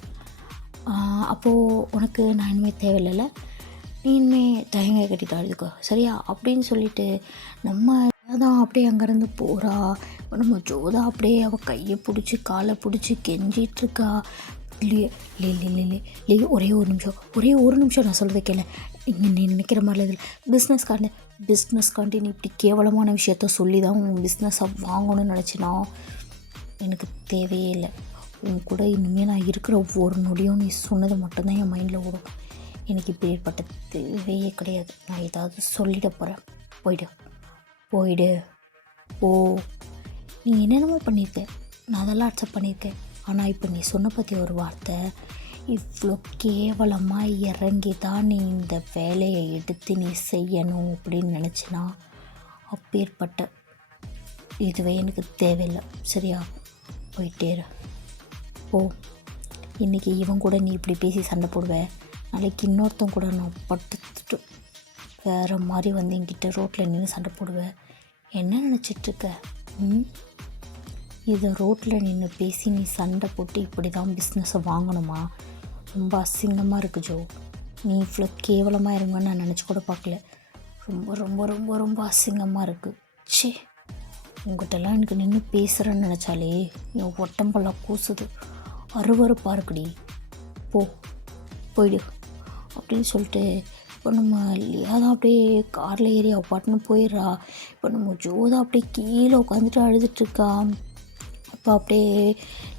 அப்போது உனக்கு நான் இனிமேல் தேவையில்லை, நீ இனிமேல் தயங்காய் கட்டிட்டு அழுதுக்கோ, சரியா? அப்படின்னு சொல்லிட்டு நம்ம தான் அப்படியே அங்கேருந்து போகிறா. நம்ம ஜோதா அப்படியே அவள் கையை பிடிச்சி காலை பிடிச்சி கெஞ்சிகிட்ருக்கா. லே ஒரே ஒரு நிமிஷம் நான் சொல்கிறத கேள. இங்கே நீ நினைக்கிற மாதிரிலாம் இதில் பிஸ்னஸ்காண்டி நீ இப்படி கேவலமான விஷயத்த சொல்லி தான் உன் பிஸ்னஸை வாங்கணும்னு நினச்சினா எனக்கு தேவையே இல்லை. உன் கூட இனிமேல் நான் இருக்கிற ஒவ்வொரு நொடியும் நீ சொன்னது மட்டும்தான் என் மைண்டில் ஓடும். எனக்கு இப்படி ஏற்பட்ட தேவையே கிடையாது. நான் ஏதாவது சொல்லிட போகிறேன். போயிடு ஓ, நீ என்னென்னமோ பண்ணியிருக்க, நான் அதெல்லாம் அக்செப்ட் பண்ணியிருக்கேன். ஆனால் இப்போ நீ சொன்ன பற்றி ஒரு வார்த்தை, இவ்வளோ கேவலமாக இறங்கி தான் நீ இந்த வேலையை எடுத்து நீ செய்யணும் அப்படின்னு நினச்சினா அப்பேற்பட்ட இதுவே எனக்கு தேவையில்லை, சரியா? போயிட்டே இரு. ஓ, இன்றைக்கி இவன் கூட நீ இப்படி பேசி சண்டை போடுவேன், நாளைக்கு இன்னொருத்தன் கூட நான் படுத்துட்டு வேறு மாதிரி வந்து என்கிட்ட ரோட்டில் நின்று சண்டை போடுவேன். என்ன நினச்சிட்ருக்க? இதை ரோட்டில் நின்று பேசி நீ சண்டை போட்டு இப்படி தான் பிஸ்னஸை வாங்கணுமா? ரொம்ப அசிங்கமாக இருக்குது ஜோ. நீ இவ்வளோ கேவலமாக இருங்கன்னு நான் நினச்சி கூட பார்க்கல. ரொம்ப ரொம்ப ரொம்ப ரொம்ப அசிங்கமாக இருக்குது. சே, உங்கள்கிட்டலாம் எனக்கு நின்று பேசுகிறேன்னு நினச்சாலே என் ஒட்டம்பெல்லாம் கூசுது, அருவருப்பாக இருக்குடி. போயிடு அப்படின்னு சொல்லிட்டு இப்போ நம்ம லியா தான் அப்படியே காரில் ஏறி அவள் பாட்டுன்னு போயிடுறா. இப்போ நம்ம ஜோதா அப்படியே கீழே உட்காந்துட்டு அழுதுட்ருக்கா. இப்போ அப்படியே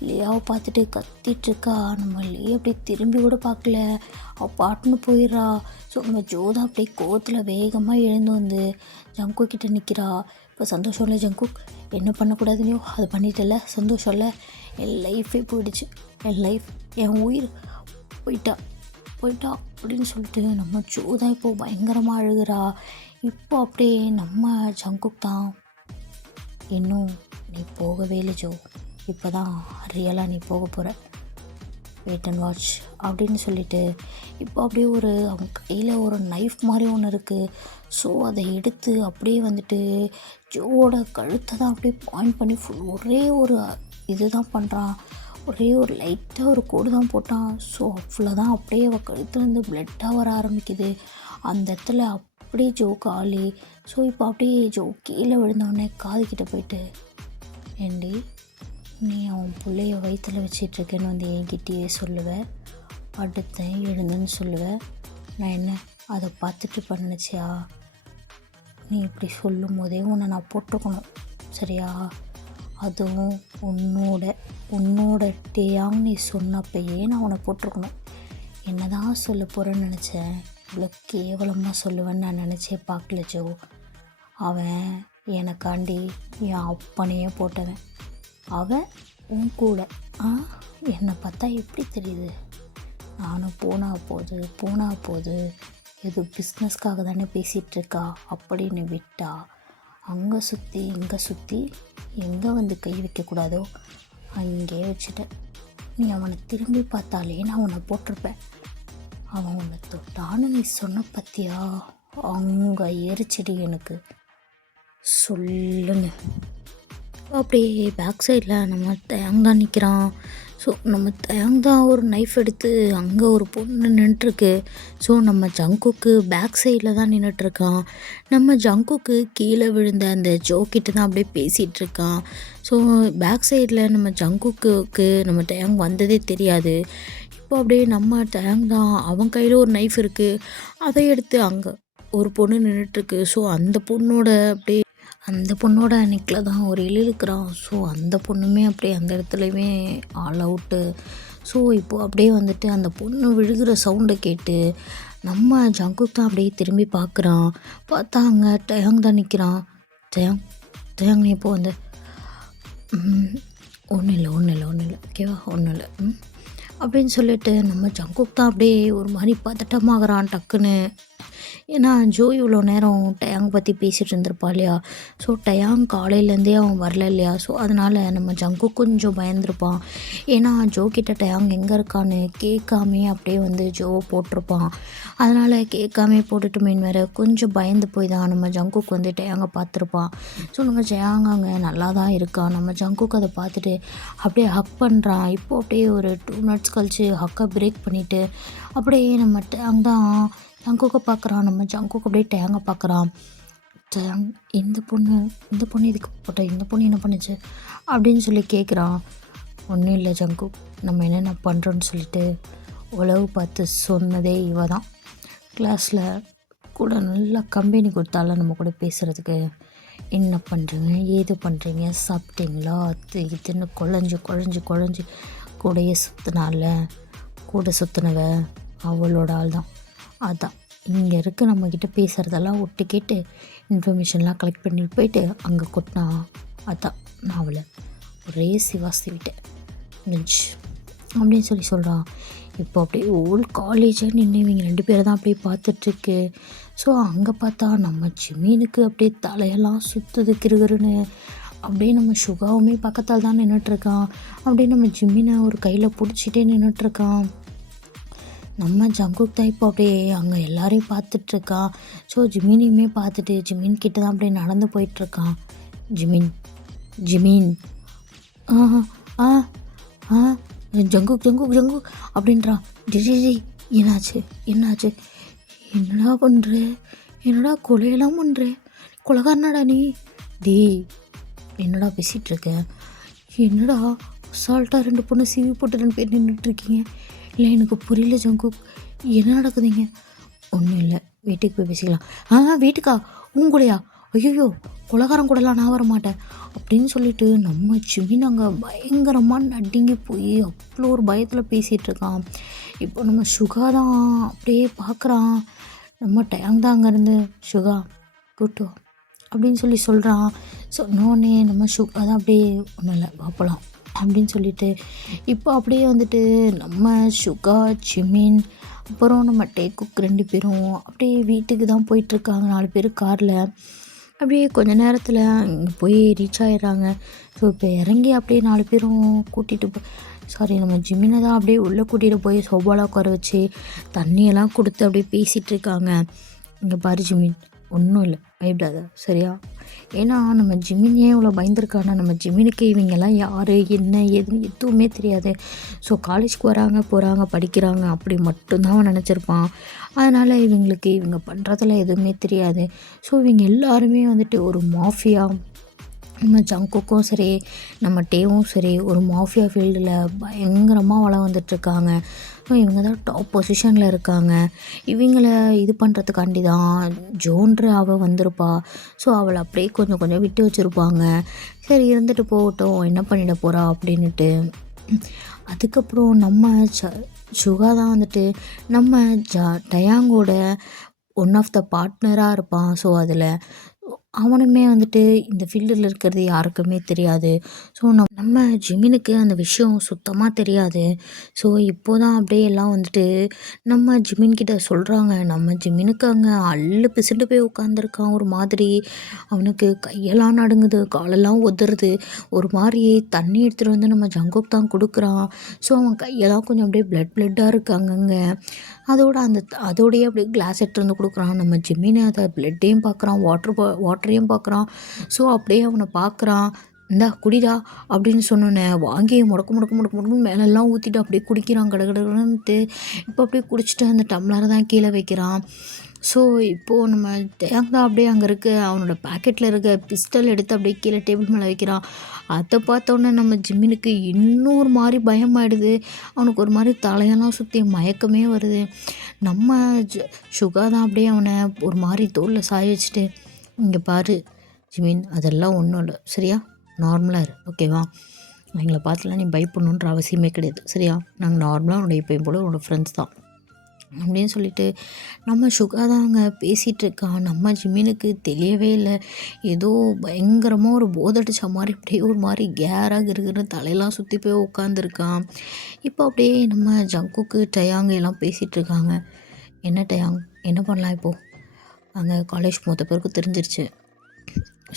லியாவை பார்த்துட்டு கத்திகிட்ருக்கா. நம்ம லியா அப்படியே திரும்பி கூட பார்க்கல, அவள் பாட்டுன்னு போயிடுறா. ஸோ நம்ம ஜோதா அப்படியே கோவத்தில் வேகமாக எழுந்து வந்து ஜங்கு கிட்டே நிற்கிறா. இப்போ சந்தோஷம் இல்லை ஜங்குக், என்ன பண்ணக்கூடாதுனையோ அது பண்ணிட்டல, சந்தோஷம் இல்லை, என் லைஃபே போயிடுச்சு, என் லைஃப், என் உயிர் போயிட்டா அப்படின்னு சொல்லிட்டு நம்ம ஜோதா இப்போது பயங்கரமாக அழுகிறா. இப்போ அப்படியே நம்ம ஜங்குக் தான், இன்னும் நீ போகவே இல்லை ஜோ, இப்போ தான் ரியலாக நீ போக போகிற, வெயிட் அண்ட் வாட்ச் அப்படின்னு சொல்லிட்டு இப்போ அப்படியே அவன் கையில் ஒரு நைஃப் மாதிரி ஒன்று இருக்குது. ஸோ அதை எடுத்து அப்படியே வந்துட்டு ஜோவோட கழுத்தை தான் அப்படியே பாயிண்ட் பண்ணி ஒரே ஒரு இது தான் பண்ணுறான். ஒரே ஒரு லைட்டாக ஒரு கோடு தான் போட்டான். ஸோ அவ்வளோதான், அப்படியே அவள் கழுத்துலேருந்து பிளட்டாக வர ஆரம்பிக்குது. அந்த இடத்துல அப்படியே ஜோ காலி. ஸோ இப்போ அப்படியே ஜோ கீழே விழுந்தோடனே காதுகிட்ட போயிட்டு, ஏண்டி நீ அவன் பிள்ளைய வயிற்றில் வச்சிட்ருக்கேன்னு வந்து என்கிட்டயே சொல்லுவேன், படுத்தேன் எழுந்தேன்னு சொல்லுவேன், நான் என்ன அதை பார்த்துட்டு பண்ணிச்சியா? நீ இப்படி சொல்லும் போதே உன்னை நான் போட்டிருக்கணும் சரியா? அதுவும் உன்னோட டேயாங் நீ சொன்னப்பயே நான் உன்னை போட்டிருக்கணும். என்ன தான் சொல்ல போகிறேன்னு நினச்சேன், இவ்வளோ கேவலமாக சொல்லுவேன்னு நான் நினச்சே பார்க்கல ஜோ. அவன் எனக்காண்டி என் அப்பனையே போட்டவன். அவன் உன் கூட என்னை பார்த்தா எப்படி தெரியுது? நானும் போனா போது எது பிஸ்னஸ்க்காக தானே பேசிகிட்ருக்கா அப்படின்னு விட்டா அங்கே சுற்றி இங்கே சுற்றி எங்கே வந்து கை வைக்கக்கூடாதோ அங்கே வச்சுட்டேன். நீ அவனை திரும்பி பார்த்தாலே நான் உன்னை போட்டிருப்பேன். அவன் உன்னை தொட்டான்னு நீ சொன்ன பற்றியா? அங்கே எரிச்சடி எனக்கு சொல்லுங்க. அப்படியே பேக் சைடில் நம்ம தயங் தான் நிற்கிறான். ஸோ நம்ம தயங் தான் ஒரு நைஃப் எடுத்து அங்கே ஒரு பொண்ணு நின்றுட்டுருக்கு. ஸோ நம்ம ஜங்குக்கு பேக் சைடில் தான் நின்றுட்டுருக்கான். நம்ம ஜங்குக்கு கீழே விழுந்த அந்த ஜோக்கிட்ட தான் அப்படியே பேசிகிட்ருக்கான். ஸோ பேக் சைடில் நம்ம ஜங்குக்கு நம்ம தயங் வந்ததே தெரியாது. இப்போ அப்படியே நம்ம தயங் தான் அவன் கையில் ஒரு நைஃப் இருக்குது, அதை எடுத்து அங்கே ஒரு பொண்ணு நின்றுட்டுருக்கு. ஸோ அந்த பொண்ணோட நெக்கில் தான் ஒரு இழுக்கிறான். ஸோ அந்த பொண்ணுமே அப்படியே அந்த இடத்துலையுமே ஆல் அவுட்டு. ஸோ இப்போது அப்படியே வந்துட்டு அந்த பொண்ணு விழுகிற சவுண்டை கேட்டு நம்ம ஜங்குக் தான் அப்படியே திரும்பி பார்க்குறான். பார்த்தா அங்கே டயாங் தான் நிற்கிறான். டயாங் நீ இப்போ வந்து ஒன்றும் இல்லை ஓகேவா, ஒன்றும் இல்லை அப்படின்னு சொல்லிட்டு நம்ம ஜங்குக் தான் அப்படியே ஒரு மாதிரி பதட்டமாகறான் டக்குன்னு. ஏன்னா ஜோ இவ்வளோ நேரம் டயாங் பற்றி பேசிகிட்டு இருந்திருப்பா இல்லையா? ஸோ டயாங் காலையிலேருந்தே அவன் வரல இல்லையா? ஸோ அதனால் நம்ம ஜங்குக் கொஞ்சம் பயந்துருப்பான். ஏன்னா ஜோ கிட்ட டயாங் எங்கே இருக்கான்னு கேட்காமே அப்படியே வந்து ஜோவை போட்டிருப்பான். அதனால் கேட்காமே போட்டுட்டுமேன்னு வேறு கொஞ்சம் பயந்து போய் தான் நம்ம ஜங்குக் வந்து டயாங்கை பார்த்துருப்பான். ஸோ நம்ம ஜயாங் அங்கே நல்லா தான் இருக்கான். நம்ம ஜங்குக் அதை பார்த்துட்டு அப்படியே ஹக் பண்ணுறான். இப்போது அப்படியே ஒரு 2 மினிட்ஸ் கழித்து ஹக்கை பிரேக் பண்ணிவிட்டு அப்படியே நம்ம டயாங் தான் ஜங்குக்கை பார்க்குறான். நம்ம ஜங்குக்கு அப்படியே டயாங்கை பார்க்குறான். டயாங் இந்த பொண்ணு இதுக்கு போட்ட, இந்த பொண்ணு என்ன பண்ணுச்சு அப்படின்னு சொல்லி கேட்குறான். ஒன்றும் இல்லை ஜங்குக், நம்ம என்னென்ன பண்ணுறோன்னு சொல்லிட்டு உளவு பார்த்து சொன்னதே இவ தான். கிளாஸில் கூட நல்லா கம்பெனி கொடுத்தால நம்ம கூட பேசுகிறதுக்கு. என்ன பண்ணுறீங்க, ஏது பண்ணுறீங்க, சாப்பிட்டீங்களா, அது இதுன்னு குழஞ்சி கூட சுற்றினவ அவளோட ஆள் தான். அதான் இங்கே இருக்க நம்மக்கிட்ட பேசுகிறதெல்லாம் ஒட்டு கேட்டு இன்ஃபர்மேஷன்லாம் கலெக்ட் பண்ணிட்டு போயிட்டு அங்கே கொட்டினா. அதான் நான் அவளை ஒரே சிவாசிவிட்டேன் அப்படின்னு சொல்கிறான். இப்போ அப்படியே ஓல்டு காலேஜை நின்று இவங்க 2 பேரை தான் அப்படியே பார்த்துட்ருக்கு. ஸோ அங்கே பார்த்தா நம்ம ஜிமீனுக்கு அப்படியே தலையெல்லாம் சுற்றுது கிருகிருன்னு. அப்படியே நம்ம சுகாவுமே பக்கத்தால் தான் நின்றுட்டுருக்கான். அப்படியே நம்ம ஜிம்மினை ஒரு கையில் பிடிச்சிட்டே நின்றுட்டுருக்கான். நம்ம ஜங்குக் தான் இப்போ அப்படியே அங்கே எல்லாரையும் பார்த்துட்ருக்கான். ஸோ ஜிமினையுமே பார்த்துட்டு ஜிமின் கிட்ட தான் அப்படியே நடந்து போயிட்டுருக்கான். ஜிமின் ஆ ஆ ஜங்குக் அப்படின்றான். ஜி என்னாச்சு என்னடா பண்ணுற, என்னடா கொலையெல்லாம் பண்ணுற, கொலைகாரனாடா நீ? என்னடா பேசிகிட்ருக்க? என்னடா அசால்ட்டாக 2 பொண்ணு சீவி போட்டு 2 பேர் நின்றுட்டுருக்கீங்க? இல்லை எனக்கு புரியல ஜங்குக், என்ன நடக்குதுங்க? ஒன்றும் இல்லை, வீட்டுக்கு போய் பேசிக்கலாம். வீட்டுக்கா? உங்களையா? ஐயோ கொலைகாரன் கூடலாம் நான் வர மாட்டேன் அப்படின்னு சொல்லிட்டு நம்ம ஜிமின் அங்கே பயங்கரமாக நடுங்கி போய் அவ்வளோ ஒரு பயத்தில் பேசிகிட்டு இருக்கான். இப்போ நம்ம சுகா தான் அப்படியே பார்க்குறான். நம்ம டயாங் தான் அங்கேருந்து சுகா கூட்டு அப்படின்னு சொல்கிறான். சொன்னோடனே நம்ம சுகா தான் அப்படியே ஒன்றும் இல்லை பார்ப்பலாம் அப்படின்னு சொல்லிட்டு இப்போ அப்படியே வந்துட்டு நம்ம சுகா ஜிமின் அப்புறம் நம்ம டேக்குக் 2 பேரும் அப்படியே வீட்டுக்கு தான் போயிட்டுருக்காங்க. 4 பேர் காரில். அப்படியே கொஞ்ச நேரத்தில் இங்கே போய் ரீச் ஆகிடுறாங்க. ஸோ இப்போ இறங்கி அப்படியே 4 பேரும் நம்ம ஜிமினை தான் அப்படியே உள்ளே கூட்டிகிட்டு போய் சோபாவில் உட்கார வச்சு தண்ணியெல்லாம் கொடுத்து அப்படியே பேசிகிட்டு இருக்காங்க. இங்கே பாரு ஜிமின், ஒன்றும் இல்லை பயப்படாத சரியா? ஏன்னா நம்ம ஜிமின் ஏன் இவ்வளோ பயந்துருக்கானா, நம்ம ஜிமினுக்கு இவங்கெல்லாம் யார் என்ன ஏதுன்னு எதுவுமே தெரியாது. ஸோ காலேஜ்க்கு வராங்க போகிறாங்க படிக்கிறாங்க அப்படி மட்டும்தான் அவன் நினச்சிருப்பான். அதனால் இவங்களுக்கு இவங்க பண்ணுறதெல்லாம் எதுவுமே தெரியாது. ஸோ இவங்க எல்லாருமே வந்துட்டு ஒரு மாஃபியா, நம்ம ஜங்குக்கும் சரி நம்ம டேவும் சரி ஒரு மாஃபியா ஃபீல்டில் பயங்கரமாக வளம் வந்துட்டுருக்காங்க. ஸோ இவங்க தான் டாப் பொசிஷனில் இருக்காங்க. இவங்கள இது பண்ணுறதுக்காண்டி தான் ஜோன்ற அவள் வந்திருப்பா. ஸோ அவளை அப்படியே கொஞ்சம் கொஞ்சம் விட்டு வச்சுருப்பாங்க. சரி இருந்துட்டு போகட்டும், என்ன பண்ணிட போகிறா அப்படின்ட்டு. அதுக்கப்புறம் நம்ம சுகா தான் வந்துட்டு நம்ம டயாங்கோட ஒன் ஆஃப் த பார்ட்னராக இருப்பான். ஸோ அதில் அவனுமே வந்துட்டு இந்த ஃபீல்டில் இருக்கிறது யாருக்குமே தெரியாது. ஸோ நம்ம ஜிமினுக்கு அந்த விஷயம் சுத்தமாக தெரியாது. ஸோ இப்போ தான் அப்படியே எல்லாம் வந்துட்டு நம்ம ஜிமின்கிட்ட சொல்கிறாங்க. நம்ம ஜிமினுக்கு அங்கே அல்லு பிசுண்டு போய் உட்காந்துருக்கான். ஒரு மாதிரி அவனுக்கு கையெல்லாம் நடுங்குது, காலெல்லாம் உதறுது. ஒரு மாதிரி தண்ணி எடுத்துகிட்டு வந்து நம்ம ஜங்குக்கு தான் கொடுக்குறான். ஸோ அவன் கையெல்லாம் கொஞ்சம் அப்படியே பிளட்டாக இருக்கு அங்கங்கே. அதோடையே அப்படியே கிளாஸ் எடுத்துகிட்டு வந்து கொடுக்குறான். நம்ம ஜிமினை அதை பிளட்டையும் பார்க்குறான், வாட்டரையும் பார்க்குறான். ஸோ அப்படியே அவனை பார்க்குறான். இந்தா குடிடா அப்படின்னு சொன்னோன்னே வாங்கி முடக்கு மேலெல்லாம் ஊற்றிட்டு அப்படியே குடிக்கிறான் கடகடன்ட்டு. இப்போ அப்படியே குடிச்சிட்டு அந்த டம்ளரை தான் கீழே வைக்கிறான். ஸோ இப்போது நம்ம டேங் தான் அப்படியே அங்கே இருக்க அவனோட பேக்கெட்டில் இருக்க பிஸ்டல் எடுத்து அப்படியே கீழே டேபிள் மேலே வைக்கிறான். அதை பார்த்தோன்னே நம்ம ஜிம்மினுக்கு இன்னொரு மாதிரி பயமாயிடுது. அவனுக்கு ஒரு மாதிரி தலையெல்லாம் சுற்றி மயக்கமே வருது. நம்ம சுகா தான் அப்படியே அவனை ஒரு மாதிரி தோளில் சாய வச்சுட்டு, இங்கே பாரு ஜிமின், அதெல்லாம் ஒன்றும் இல்லை சரியா, நார்மலாக இரு ஓகேவா, எங்களை பார்த்துலாம் நீ பயப்படணுன்ற அவசியமே கிடையாது சரியா, நாங்கள் நார்மலாக உன்னோட எப்பயும் போல உன்னோட ஃப்ரெண்ட்ஸ் தான் அப்படின்னு சொல்லிட்டு நம்ம சுகா தான் அங்கே பேசிகிட்ருக்கான். நம்ம ஜிமினுக்கு தெரியவே இல்லை. ஏதோ பயங்கரமாக ஒரு போதடிச்ச மாதிரி அப்படியே ஒரு மாதிரி கேராக இருக்கிற தலையெல்லாம் சுற்றி போய் உட்காந்துருக்கான். இப்போ அப்படியே நம்ம ஜங்குக்கு டயாங் எல்லாம் பேசிகிட்ருக்காங்க. என்ன டயாங், என்ன பண்ணலாம் இப்போது, அங்கே காலேஜ் மொத்த பேருக்கு தெரிஞ்சிருச்சு.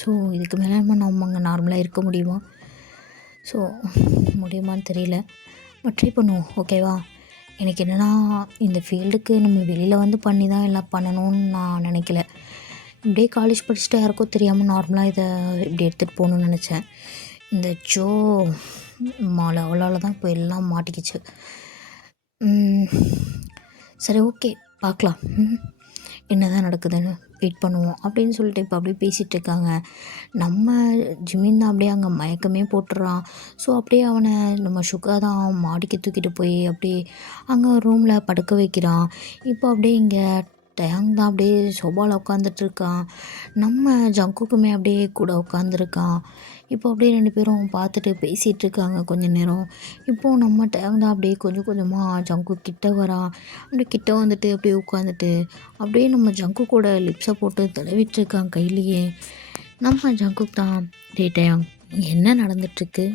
ஸோ இதுக்கு மேலே நம்ம அங்கே நார்மலாக இருக்க முடியுமா? ஸோ முடியுமான்னு தெரியல, பட் ட்ரை பண்ணுவோம் ஓகேவா. எனக்கு என்னென்னா இந்த ஃபீல்டுக்கு நம்ம வெளியில் வந்து பண்ணி தான் எல்லாம் பண்ணணும்னு நான் நினைக்கல. இப்படியே காலேஜ் படிச்சுட்டு யாருக்கும் தெரியாமல் நார்மலாக இதை இப்படி எடுத்துகிட்டு போகணுன்னு நினச்சேன். இந்த ஜோ அவளால் தான் இப்போ எல்லாம் மாட்டிக்கிச்சு. சரி ஓகே பார்க்கலாம் என்ன தான் நடக்குதுன்னு வெயிட் பண்ணுவோம் அப்படின்னு சொல்லிட்டு இப்போ அப்படியே பேசிகிட்டு இருக்காங்க. நம்ம ஜிமின் தான் அப்படியே அங்கே மயக்கமே போட்டுடுறான். ஸோ அப்படியே அவனை நம்ம சுகா தான் மாடிக்கு தூக்கிட்டு போய் அப்படியே அங்கே ரூமில் படுக்க வைக்கிறான். இப்போ அப்படியே இங்கே டயாங் தான் அப்படியே சோபாவில் உட்காந்துட்ருக்கான். நம்ம ஜங்குக்குமே அப்படியே கூட உட்காந்துருக்கான். இப்போ அப்படியே ரெண்டு பேரும் பார்த்துட்டு பேசிகிட்டு இருக்காங்க கொஞ்ச நேரம். இப்போது நம்ம டயாங் தான் அப்படியே கொஞ்சம் கொஞ்சமாக ஜங்கு கிட்ட வரான். அப்படியே கிட்ட வந்துட்டு அப்படியே உட்காந்துட்டு அப்படியே நம்ம ஜங்கு கூட லிப்ஸை போட்டு தடவிட்டுருக்கான் கையிலேயே. நம்ம ஜங்குக்கு தான் டயாங் என்ன நடந்துட்டுருக்கு,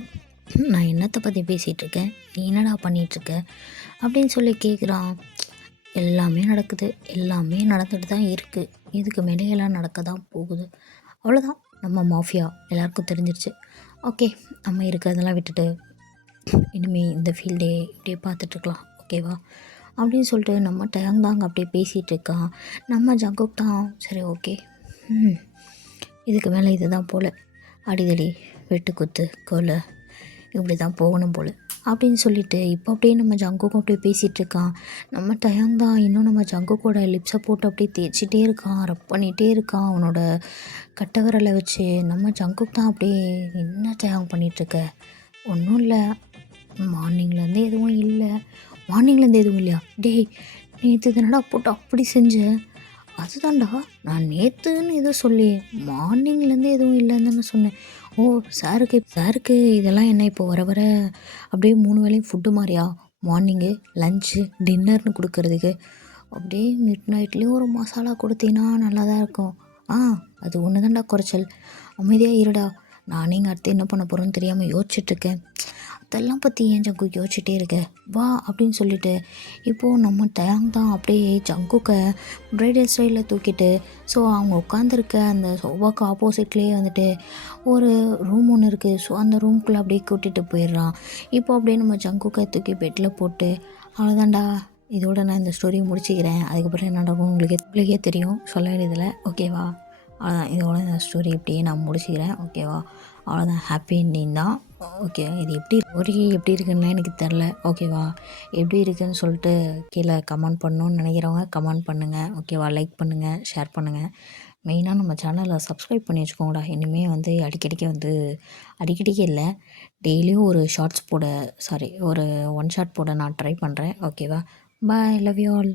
நான் என்னத்தை பற்றி பேசிகிட்ருக்கேன், நீ என்னடா பண்ணிகிட்ருக்க அப்படின்னு சொல்லி கேட்குறான். எல்லாமே நடக்குது, எல்லாமே நடந்துட்டு தான் இருக்குது, இதுக்கு மேலே எல்லாம் நடக்க தான் போகுது, அவ்வளோதான். நம்ம மாஃபியா எல்லாருக்கும் தெரிஞ்சிருச்சு. ஓகே நம்ம இருக்கிறதெல்லாம் விட்டுட்டு இனிமேல் இந்த ஃபீல்டே இப்படியே பார்த்துட்ருக்கலாம் ஓகேவா அப்படின்னு சொல்லிட்டு நம்ம டயாங் தாங்க அப்படியே பேசிகிட்டு இருக்கான். நம்ம ஜங்குக் தான் சரி ஓகே இதுக்கு மேலே இது தான் போல், அடிதடி வெட்டுக்குத்து கொலை இப்படி தான் போகணும் போல் அப்படின்னு சொல்லிட்டு இப்போ அப்படியே நம்ம ஜங்குக்கும் அப்படியே பேசிகிட்ருக்கான். நம்ம டயாங் தான் இன்னும் நம்ம ஜங்குக்கோட லிப்ஸை போட்டு அப்படியே தேய்ச்சிட்டே இருக்கான், ரப் பண்ணிகிட்டே இருக்கான் அவனோட கட்டை விரலை வச்சு. நம்ம ஜங்குக்கு தான் அப்படியே என்ன டயாங் பண்ணிகிட்ருக்க, ஒன்றும் இல்லை, மார்னிங்லேருந்து எதுவும் இல்லை, மார்னிங்லேருந்து எதுவும் இல்லையா, டேய் நேற்று தானடா போட்டு அப்படி செஞ்சேன், அதுதான்டா நான் நேற்றுன்னு எதுவும் சொல்லி மார்னிங்லேருந்து எதுவும் இல்லைன்னு தானே சொன்னேன். ஓ சாருக்கு இதெல்லாம் என்ன இப்போ வர வர அப்படியே 3 வேளையும் ஃபுட்டு மாதிரியா, மார்னிங்கு லஞ்சு டின்னர்னு கொடுக்கறதுக்கு அப்படியே மிட் நைட்லேயும் ஒரு மசாலா கொடுத்தீங்கன்னா நல்லா தான் இருக்கும். அது ஒன்று தான்டா குறைச்சல், அமைதியாக இருடா, நானே இங்கே அடுத்து என்ன பண்ண போகிறோன்னு தெரியாமல் யோசிச்சுட்ருக்கேன், அதெல்லாம் பற்றி ஏன் ஜங்கு யோசிச்சுட்டே இருக்க வா அப்படின்னு சொல்லிட்டு இப்போது நம்ம டயாங் தான் அப்படியே ஜங்குக்கை ப்ரைடல் ஸ்டைலில் தூக்கிட்டு ஸோ அவங்க உட்காந்துருக்க அந்த சோபாவுக்கு ஆப்போசிட்லேயே வந்துட்டு ஒரு ரூம் ஒன்று இருக்குது. ஸோ அந்த ரூம்குள்ளே அப்படியே கூட்டிகிட்டு போயிடுறான். இப்போ அப்படியே நம்ம ஜங்குக்கை தூக்கி பெட்டில் போட்டு அவ்வளோதான்டா, இதோட நான் இந்த ஸ்டோரியை முடிச்சுக்கிறேன், அதுக்கப்புறம் என்ன நடக்கும் உங்களுக்கே தெரியும், சொல்ல வேண்டியதில்லை ஓகேவா அவ்வளோதான். இதோட இந்த ஸ்டோரி இப்படியே நான் முடிச்சுக்கிறேன். ஓகேவா? அவ்வளோதான். ஹாப்பி என்டிங் தான். ஓகே. இது எப்படி இருக்குன்னு எனக்கு தெரில. ஓகேவா? எப்படி இருக்குன்னு சொல்லிட்டு கீழே கமெண்ட் பண்ணணும்னு நினைக்கிறவங்க கமெண்ட் பண்ணுங்கள். ஓகேவா? லைக் பண்ணுங்கள், ஷேர் பண்ணுங்கள். மெயினாக நம்ம சேனலை சப்ஸ்கிரைப் பண்ணி வச்சுக்கோங்கடா. இனிமேல் வந்து அடிக்கடிக்கு இல்லை, டெய்லியும் ஒரு ஷார்ட்ஸ் போட ஒரு ஒன் ஷாட் போட நான் ட்ரை பண்ணுறேன். ஓகேவா? பாய், லவ் யூ ஆல்.